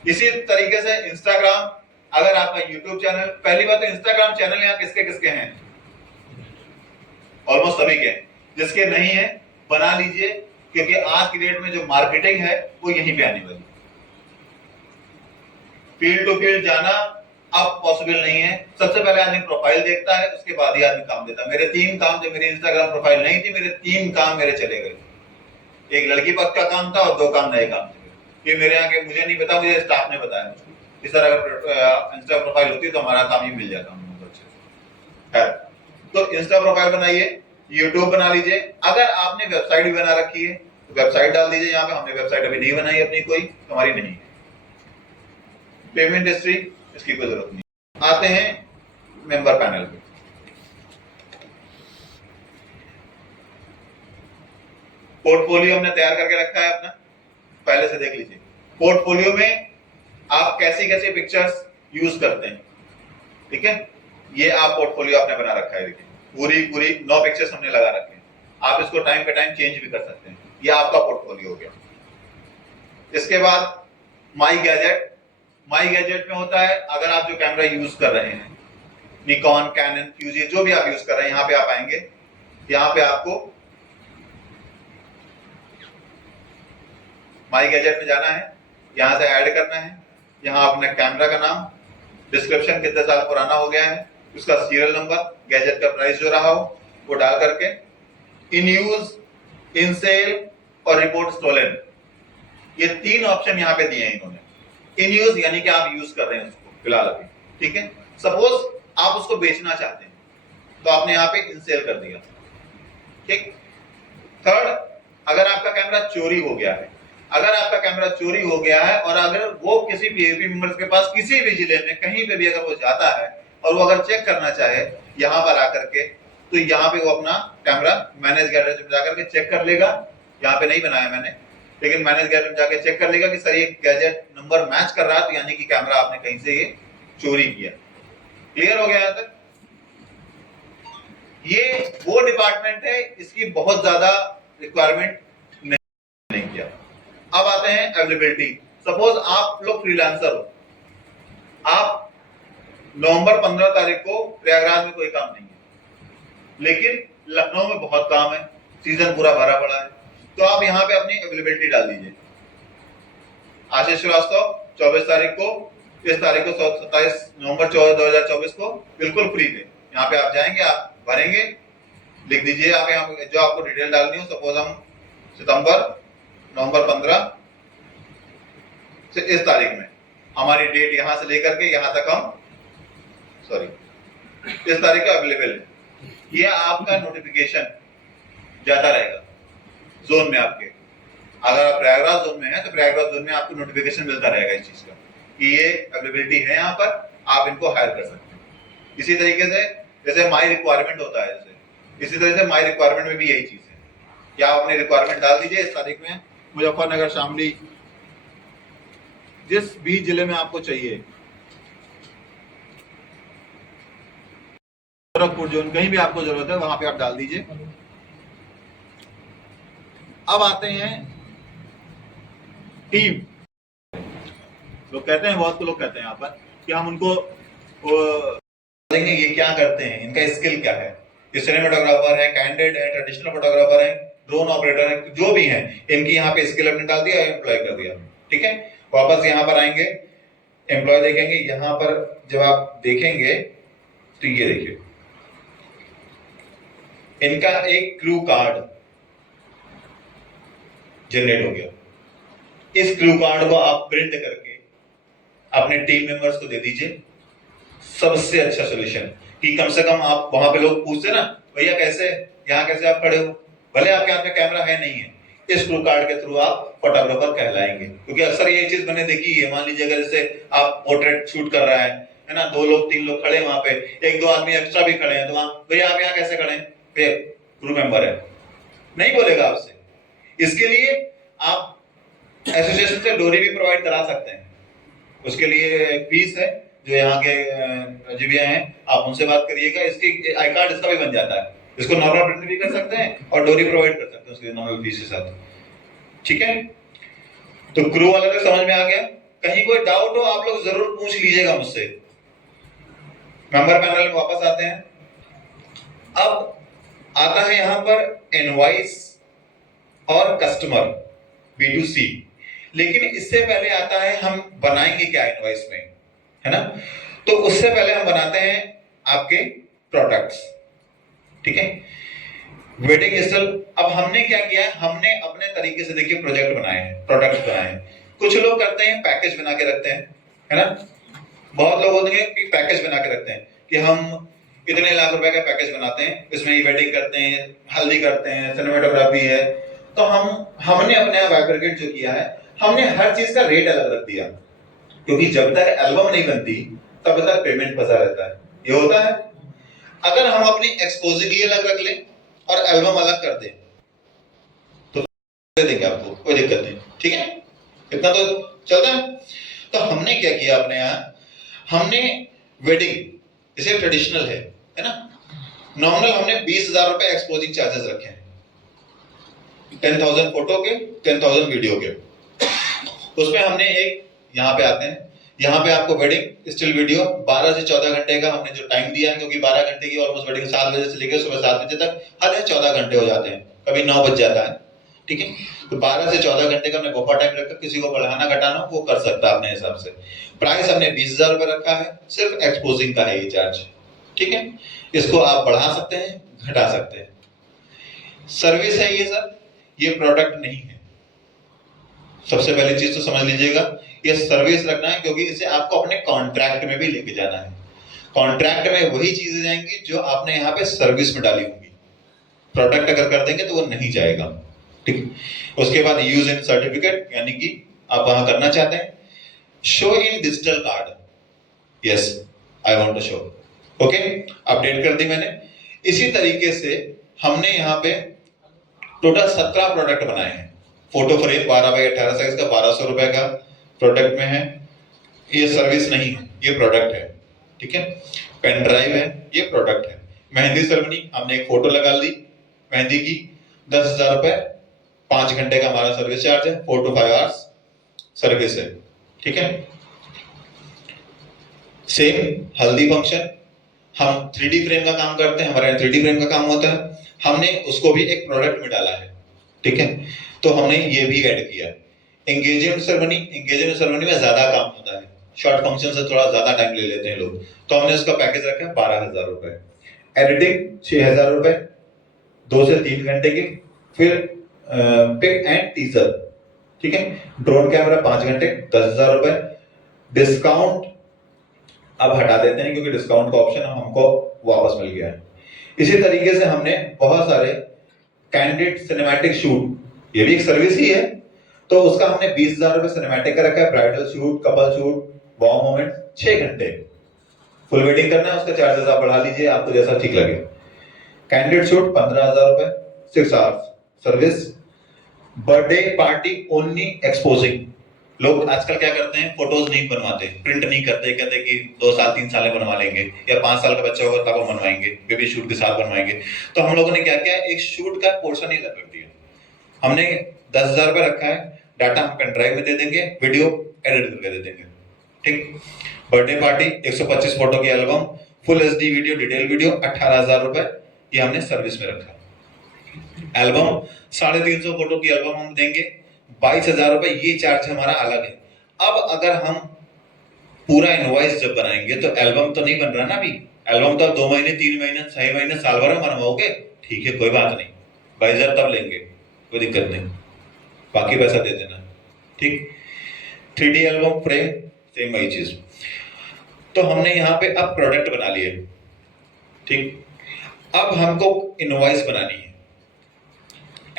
इसी तरीके से इंस्टाग्राम, अगर आपका यूट्यूब चैनल, पहली बात तो इंस्टाग्राम चैनल यहाँ किसके किसके हैं, ऑलमोस्ट सभी के। जिसके नहीं है बना लीजिए, क्योंकि आज की डेट में जो मार्केटिंग है वो यहीं पे आने वाली। फील्ड टू फील्ड जाना अब पॉसिबल नहीं है। सबसे पहले आदमी प्रोफाइल देखता है, उसके बाद ही आदमी काम देता है। मेरे 3 काम, जब मेरी इंस्टाग्राम प्रोफाइल नहीं थी, मेरे 3 काम मेरे चले गए। एक लड़की पक्ष का काम था और 2 काम नए काम थे। ये मेरे यहाँ के मुझे नहीं पता, मुझे स्टाफ ने बताया मुझको। इस तरह अगर इंस्टा प्रोफाइल होती तो हमारा काम ही मिल जाता हम लोगों को अच्छे से। तो इंस्टा प्रोफाइल बनाइए, यूट्यूब बना लीजिए। अगर आपने वेबसाइट भी बना रखी है तो वेबसाइट डाल दीजिए यहाँ पे। हमने वेबसाइट अभी नहीं बनाई अपनी, कोई हमारी नहीं है। पेमेंट हिस्ट्री, इसकी कोई जरूरत नहीं। आते हैं मेंबर पैनल पे। पोर्टफोलियो हमने तैयार करके रखा है अपना, पहले से देख लीजिए। पोर्टफोलियो में आप कैसी कैसी पिक्चर्स यूज करते हैं। ठीक है, ये आप पोर्टफोलियो आपने बना रखा है। देखिए पूरी 9 पिक्चर्स हमने लगा रखे हैं। आप इसको टाइम पे टाइम चेंज भी कर सकते हैं। ये आपका पोर्टफोलियो हो गया। इसके बाद माई गैजेट। माई गैजेट में होता है, अगर आप जो कैमरा यूज कर रहे हैं, निकॉन, कैनन, फ्यूजी, जो भी आप यूज कर रहे हैं, यहाँ पे आप आएंगे। यहाँ पे आपको माई गैजेट में जाना है, यहाँ से ऐड करना है। यहाँ अपने कैमरा का नाम, डिस्क्रिप्शन, कितने साल पुराना हो गया है, उसका सीरियल नंबर, गैजेट का प्राइस जो रहा हो वो डाल करके इन यूज, इन सेल और रिपोर्ट स्टोलन, ये 3 ऑप्शन यहाँ पे दिए हैं इन्होंने। इन यूज यानी कि आप यूज कर रहे हैं उसको फिलहाल अभी। ठीक है। सपोज आप उसको बेचना चाहते हैं तो आपने यहाँ पे इन सेल कर दिया। ठीक। थर्ड, अगर आपका कैमरा चोरी हो गया है, अगर आपका कैमरा चोरी हो गया है और अगर वो किसी PAP मेंबर्स के पास किसी भी जिले में कहीं पे भी अगर वो जाता है और वो अगर चेक करना चाहे यहाँ पर आकर के, तो यहाँ पे वो अपना कैमरा मैनेज गैजेट में जाकर के चेक कर लेगा। यहाँ पे नहीं बनाया मैंने, लेकिन मैनेज गैजेट में जाके चेक कर लेगा कि सर ये गैजेट नंबर मैच कर रहा है, तो यानी कि कैमरा आपने कहीं से ये चोरी किया। क्लियर हो गया यहाँ तक? ये वो डिपार्टमेंट है, इसकी बहुत ज्यादा रिक्वायरमेंट नहीं किया। अब आते हैं अवेलेबिलिटी। सपोज आप लोग फ्रीलांसर हो, आप नवंबर 15 तारीख को प्रयागराज में कोई काम नहीं है, लेकिन लखनऊ में बहुत काम है, सीजन पूरा भरा पड़ा है, तो आप यहाँ पे अपनी अवेलेबिलिटी डाल दीजिए। आशीष श्रीवास्तव 24 तारीख को, इस तारीख को 27 नवंबर 2024 को बिल्कुल फ्री थे। यहाँ पे आप जाएंगे, आप भरेंगे, लिख दीजिए आप यहाँ जो आपको डिटेल डालनी हो। सपोज हम नवंबर 15 से इस तारीख में हमारी डेट यहाँ से लेकर के यहाँ तक हम इस तारीख का अवेलेबल है। ये आपका नोटिफिकेशन जाता रहेगा जोन में आपके। अगर आप प्रयागराज जोन में हैं तो प्रयागराज जोन में आपको नोटिफिकेशन मिलता रहेगा इस चीज का कि ये अवेलेबिलिटी है यहाँ पर, आप इनको हायर कर सकते हैं। इसी तरीके से जैसे माई रिक्वायरमेंट होता है, जैसे इसी तरह से माई रिक्वायरमेंट में भी यही चीज है कि आप अपनी रिक्वायरमेंट डाल दीजिए। इस तारीख में मुजफ्फरनगर, शामली, जिस भी जिले में आपको चाहिए, गोरखपुर जोन, कहीं भी आपको जरूरत है वहां पे आप डाल दीजिए। अब आते हैं टीम। लोग कहते हैं, बहुत लोग कहते हैं यहाँ पर कि हम उनको देखेंगे ये क्या करते हैं, इनका स्किल क्या है। ये सिनेमेटोग्राफर है, कैंडिड है, ट्रेडिशनल फोटोग्राफर है, ड्रोन ऑपरेटर है, जो भी है, इनकी यहाँ पे स्किल हमने डाल दिया, एम्प्लॉय कर दिया। ठीक है। वापस यहाँ पर आएंगे, एम्प्लॉय देखेंगे। यहाँ पर जब आप देखेंगे तो ये देखिए इनका एक क्रू कार्ड जनरेट हो गया। इस क्रू कार्ड को आप प्रिंट करके अपने टीम मेंबर्स को दे दीजिए। सबसे अच्छा सोल्यूशन कि कम से कम आप वहां पे लोग पूछते ना, भैया कैसे यहाँ कैसे आप खड़े हो, भले आपके हाथ में कैमरा है नहीं है, इस क्रू कार्ड के थ्रू आप फोटोग्राफर कहलाएंगे। क्योंकि अक्सर ये चीज मैंने देखी है, मान लीजिए अगर जैसे आप पोर्ट्रेट शूट कर रहा है ना, 2 लोग 3 लोग खड़े हैं वहां पे, 1-2 आदमी एक्स्ट्रा भी खड़े हैं, तो वहां भैया आप यहाँ कैसे खड़े हैं, भैया क्रू मेंबर है, नहीं बोलेगा आपसे। इसके लिए आप एसोसिएशन से डोरी भी प्रोवाइड करा सकते हैं, उसके लिए फीस है, जो यहाँ के जो भी हैं आप उनसे बात करिएगा। इसकी आई कार्ड इसका भी बन जाता है, इसको नॉर्मल प्रिंट भी कर सकते हैं और डोरी प्रोवाइड कर सकते हैं उसके नॉर्मल फीस के साथ। ठीक है, तो क्रू वाला तो समझ में आ गया। कहीं कोई डाउट हो आप लोग जरूर पूछ लीजिएगा मुझसे। मेंबर पैनल में वापस आते हैं। अब आता है यहाँ पर इनवॉइस और कस्टमर B2C, लेकिन इससे पहले आता है हम बनाएंगे क्या इनवॉइस में, है ना। तो उससे पहले हम बनाते हैं आपके प्रोडक्ट्स। ठीक है, वेडिंग स्टाइल। अब हमने क्या किया है, हमने अपने तरीके से देखिए प्रोजेक्ट बनाए हैं, प्रोडक्ट बनाए हैं। कुछ लोग करते हैं पैकेज बना के रखते हैं, है ना। बहुत लोग होते हैं कि पैकेज बना के रखते हैं कि हम इतने लाख रुपए का पैकेज बनाते हैं, इसमें वेडिंग करते हैं, हल्दी करते हैं, सिनेमेटोग्राफी है। तो हमने अपने आप एग्रीगेट जो किया है, हमने हर चीज का रेट अलग रख दिया, क्योंकि जब तक एल्बम नहीं बनती तब तक पेमेंट फंसा रहता है। ये होता है, अगर हम अपनी एक्सपोजिंग अलग रख लें और एल्बम अलग कर दें तो दे देंगे आपको, कोई दिक्कत नहीं। ठीक है, इतना तो चलता है। तो हमने क्या किया अपने यहाँ, हमने वेडिंग इसे ट्रेडिशनल है ना, नॉर्मल हमने 20,000 रुपए एक्सपोजिंग चार्जेस रखे हैं, 10,000 फोटो के, 10,000 वीडियो के। उसमें हमने एक यहाँ पे आते हैं, यहाँ पे आपको वेडिंग स्टिल वीडियो 12 से 14 घंटे का हमने जो टाइम दिया है, क्योंकि 12 घंटे की ऑलमोस्ट वेडिंग 7 बजे से लेकर सुबह 7 बजे तक, हद है 14 घंटे हो जाते हैं, कभी 9 बज जाता है। ठीक है, तो 12 से 14 घंटे का हमने बफर टाइम रखा, किसी को बढ़ाना घटाना वो कर सकता है अपने हिसाब से। प्राइस हमने 20,000 रुपए रखा है, सिर्फ एक्सपोजिंग का है ये चार्ज। ठीक है, इसको आप बढ़ा सकते हैं, घटा सकते हैं। सर्विस है ये सर, ये प्रोडक्ट नहीं है। सबसे पहली चीज तो समझ लीजिएगा, ये सर्विस रखना है, क्योंकि इसे आपको अपने कॉन्ट्रैक्ट में भी लेके जाना है। कॉन्ट्रैक्ट में वही चीजें जाएंगी जो आपने यहाँ पे सर्विस में डाली होंगी। प्रोडक्ट अगर कर देंगे तो वो नहीं जाएगा। ठीक है, उसके बाद यूज इन सर्टिफिकेट, यानी कि आप वहां करना चाहते हैं show in digital card, yes I want to show, okay, update कर दी मैंने। इसी तरीके से हमने यहाँ पे टोटल 17 प्रोडक्ट बनाए हैं। फोटो फ्रेम 12 बाई 18 साइज का 1200 रुपए का प्रोडक्ट में है। ये सर्विस नहीं है, ये प्रोडक्ट है। ठीक है, पेन ड्राइव है, ये प्रोडक्ट है। मेहंदी सेरेमनी, हमने एक फोटो लगा दी मेहंदी की, 10,000 रुपए, 5 घंटे का हमारा सर्विस चार्ज है, 4 to 5 आवर्स सर्विस है। ठीक है, सेम हल्दी फंक्शन, हम 3D फ्रेम का काम करते हैं, हमारे यहाँ 3D फ्रेम का काम होता है, हमने उसको भी एक प्रोडक्ट में डाला है। ठीक है, तो हमने ये भी ऐड किया। एंगेजमेंट सेरेमनी में ज्यादा काम होता है, शॉर्ट फंक्शन से थोड़ा ज्यादा टाइम ले लेते हैं लोग, तो हमने उसका पैकेज रखा है 12,000 रुपए। एडिटिंग 6,000 रुपए, 2 से 3 घंटे की, फिर पिक एंड टीजर। ठीक है, ड्रोन कैमरा 5 घंटे, 10,000 रुपए। डिस्काउंट अब हटा देते हैं, क्योंकि डिस्काउंट का ऑप्शन हमको वापस मिल गया है। इसी तरीके से हमने बहुत सारे कैंडिड सिनेमैटिक शूट, ये भी एक सर्विस ही है, तो उसका हमने 20,000 रुपए सिनेमैटिक का रखा है। Bridal shoot, couple shoot, warm moment 6 घंटे, फुल वेडिंग करना है, उसका चार्जेस आप बढ़ा लीजिए, आपको जैसा ठीक लगे। कैंडिड शूट 15,000 रुपए, 6 hours service. Birthday party only exposing, लोग आजकल क्या करते हैं, फोटोज नहीं बनवाते, प्रिंट नहीं करते, कहते कि 2 साल 3 साल में बनवा लेंगे, या 5 साल का बच्चा होगा तब हम बनवाएंगे, बेबी शूट के साथ बनवाएंगे। तो हम लोगों ने क्या किया, एक शूट का पोर्शन ही रख दिया। हमने 10,000 रुपए रखा है, डाटा हम पेन ड्राइव में दे देंगे, वीडियो एडिट करके दे देंगे। ठीक, बर्थडे पार्टी 125 फोटो की album, full HD video, detail video 18,000 रुपए, ये हमने सर्विस में रखा। एल्बम 350 फोटो की एल्बम हम देंगे, 22,000 रुपए, ये चार्ज हमारा अलग है। अब अगर हम पूरा इनवॉइस जब बनाएंगे तो एल्बम तो नहीं बन रहा ना, अभी एल्बम तो 2 महीने, 3 महीने, 6 महीने, साल भर में बनवाओगे, ठीक है कोई बात नहीं, 22,000 तब लेंगे, कोई दिक्कत नहीं, बाकी पैसा दे देना, ठीक। 3D एल्बम फ्रेम सेम वही चीज। तो हमने यहाँ पे अब प्रोडक्ट बना लिए, ठीक। अब हमको इनवॉइस बनानी है।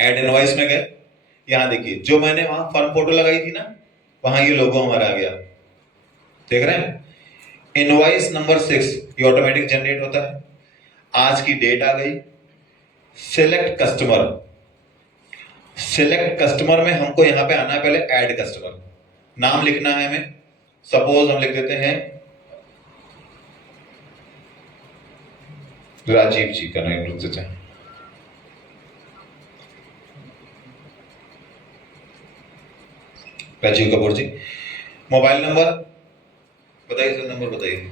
ऐड इनवॉइस में गए, यहाँ देखिए जो मैंने वहां फर्म फोटो लगाई थी ना, वहां ये लोगो हमारा आ गया, देख रहे हैं। इनवॉइस नंबर 6 ये ऑटोमेटिक जनरेट होता है। आज की डेट आ गई। सिलेक्ट कस्टमर, सिलेक्ट कस्टमर में हमको यहाँ पे आना है पहले ऐड कस्टमर, नाम लिखना है हमें। सपोज हम लिख देते हैं राजीव जी का नाम लिख देते हैं। राजीव कपूर जी। मोबाइल नंबर बताइए सर, नंबर बताइए।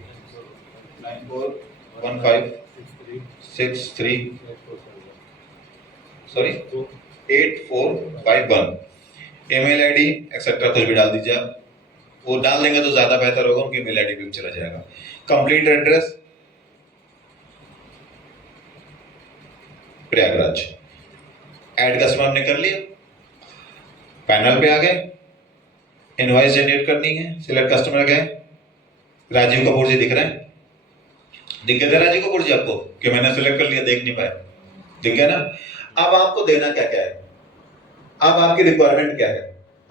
8451। ईमेल आईडी एक्सेट्रा कुछ भी डाल दीजिए आप, वो डाल देंगे तो ज्यादा बेहतर होगा, उनकी ईमेल आईडी भी चला जाएगा। Complete address Prayagraj. Add customer हमने कर लिया, पैनल पे आ गए, इनवॉइस जनरेट करनी है, सिलेक्ट कस्टमर गए, राजीव कपूर जी दिख रहे हैं, दिख गए थे राजीव कपूर जी आपको कि मैंने सिलेक्ट कर लिया, देख नहीं पाए, दिख गया ना। अब आपको देना क्या क्या है, अब आपकी रिक्वायरमेंट क्या है,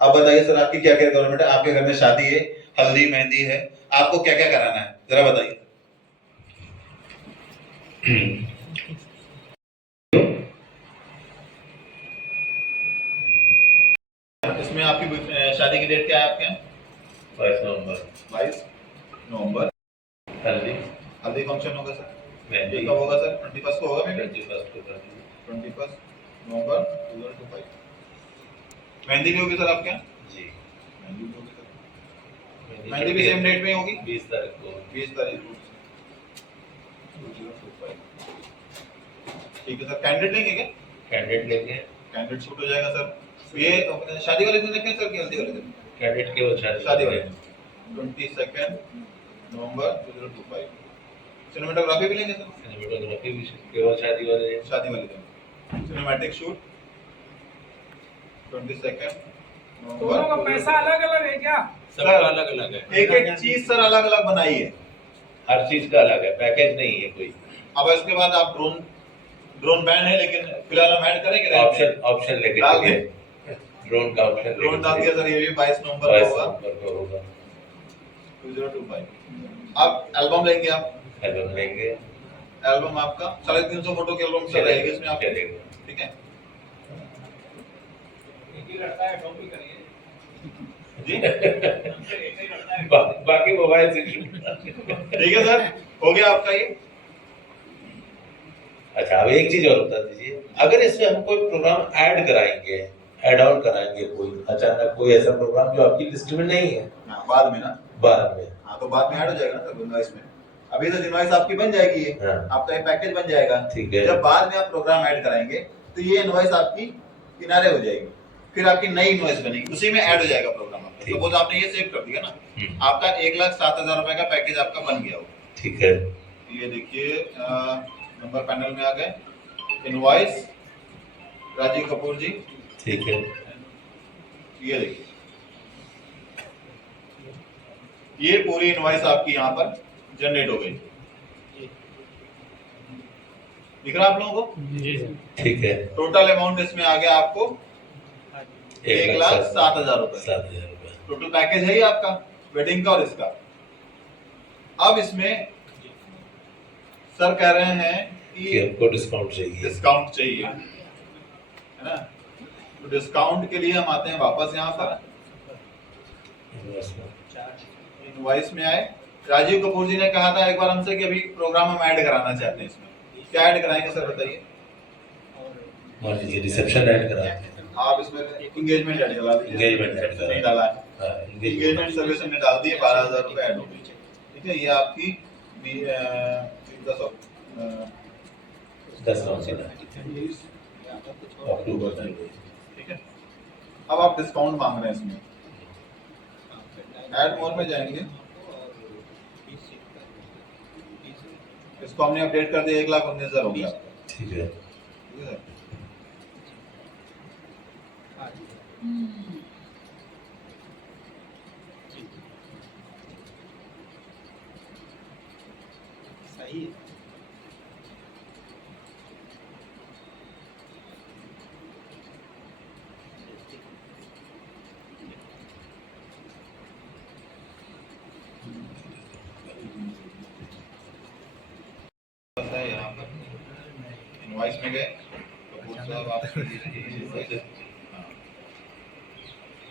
अब बताइए सर आपकी क्या क्या रिक्वायरमेंट है। आपके घर में शादी है, हल्दी मेहंदी है, आपको क्या क्या कराना है जरा बताइए। इसमें आपकी शादी की डेट क्या है आपके यहाँ? 22 नवंबर। 22 नवंबर। हल्दी हल्दी फंक्शन होगा सर, मेहंदी ये कब होगा सर? 21 को होगा। 21 को कर दीजिए। 21 नवंबर 2025। मेहंदी भी होगी सर आपके यहाँ? जी मेहंदी भी होगी सर। मेहंदी भी सेम डेट में होगी? 20 तारीख को। 20 तारीख को। 2025। ठीक है सर। कैंडिडेट लेंगे क्या? कैंडिडेट लेंगे, कैंडिडेट शूट हो जाएगा सर। ये शादी वाले दिन देखें सर कि हल्दी वाले दिन? कैंडिडेट केवल शादी वाले दिन 22 नवंबर 2025। सिनेमेटोग्राफी भी लेंगे सर? सिनेमेटोग्राफी भी केवल शादी वाले दिन। शादी वाले दिन। सिनेमैटिक शूट 22 दोनों का पैसा अलग अलग है क्या? सबका अलग अलग है, एक एक चीज सर अलग अलग बनाई है, हर चीज का अलग है, पैकेज नहीं है कोई। अब इसके बाद आप ड्रोन बैन है, लेकिन फिलहाल हम ऐड करेंगे ऑप्शन लेके डाल चलिए। ड्रोन का ऑप्शन ड्रोन डाल दिया सर। ये भी 22 नवंबर को होगा 2025। अब एल्बम लेंगे आप? एल्बम लेंगे, एल्बम आपका 350 फोटो की एल्बम सर रहेगी इसमें आपको, ठीक है जी। बाकी मोबाइल से ठीक है सर, हो गया आपका ये। अच्छा अब एक चीज और बता दीजिए, अगर इसमें हम कोई प्रोग्राम ऐड कराएंगे, ऐड ऑन कराएंगे, कोई अचानक कोई ऐसा प्रोग्राम जो आपकी लिस्ट में नहीं है, बाद में ना, बाद में, हाँ तो बाद में ऐड हो जाएगा ना सर इनवॉइस में। अभी तो इनवॉइस आपकी बन जाएगी ये, हाँ। आपका एक पैकेज बन जाएगा, ठीक है। जब बाद में आप प्रोग्राम ऐड कराएंगे तो ये इनवॉइस आपकी किनारे हो जाएगी, फिर आपकी नई इनवॉइस बनेगी, उसी में ऐड हो जाएगा प्रोग्राम आपका। सपोज आपने ये सेव कर दिया ना, आपका 1,07,000 रुपए का पैकेज आपका बन गया हो, ठीक है। ये देखिए नंबर पैनल में आ गए, इनवॉइस राजीव कपूर जी, ठीक है। ये देखिए ये पूरी इनवॉइस आपकी यहाँ पर जनरेट हो गई, दिख रहा आप लोगों को? ठीक है। टोटल अमाउंट इसमें आ गया आपको 1,07,000 रुपए। 7,000 रुपए टोटल पैकेज है ये आपका वेडिंग का और इसका। अब इसमें सर कह रहे हैं कि हमको डिस्काउंट चाहिए, डिस्काउंट चाहिए, है ना। तो डिस्काउंट के लिए हम आते हैं वापस यहाँ पर, इनवॉइस में आए। राजीव कपूर जी ने कहा था एक बार हमसे कि अभी प्रोग्राम हम ऐड कराना चाहते हैं, इसमें क्या ऐड कराएंगे सर बताइए? मान लीजिए रिसेप्शन ऐड कराते हैं, आप इसमें एंगेजमेंट ऐड करा दीजिए। Engagement ऐड नहीं डाला है, हाँ, एंगेजमेंट सर्विस हमने डाल दी है, 12,000 रुपए ऐड हो गई, ठीक है। ये आपकी 10 अक्टूबर, ठीक है। अब आप डिस्काउंट मांग रहे हैं इसमें, ऐड मोर में जाएंगे, इसको हमने अपडेट कर दिया, 1,19,000 हो गया, ठीक है। है। सही है। पता है यहाँ पर इनवॉइस में गए कपूर साहब आप हाँ।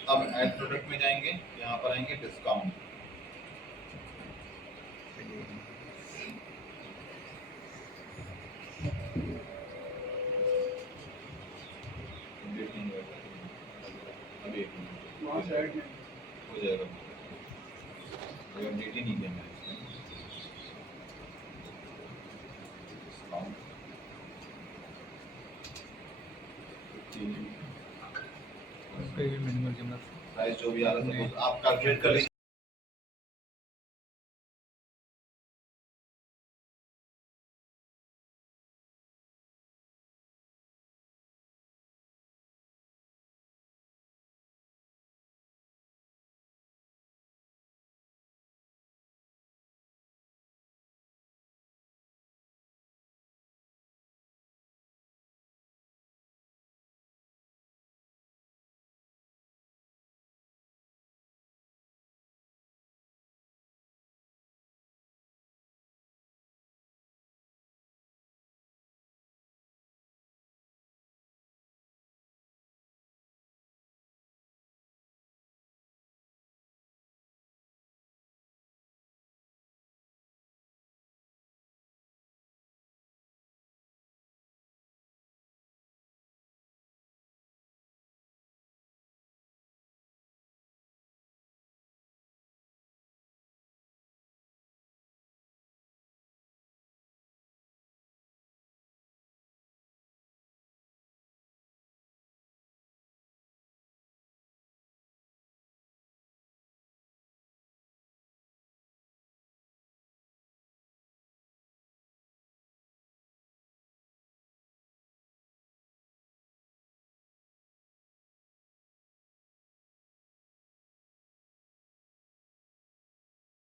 अब ऐड प्रोडक्ट में जाएंगे, यहाँ पर आएंगे डिस्काउंट। अभी एक मिनट हो जाएगा, अभी अपडेट ही नहीं किया मैंने प्राइस जो भी आ रहा था आप कैलकुलेट कर लीजिए।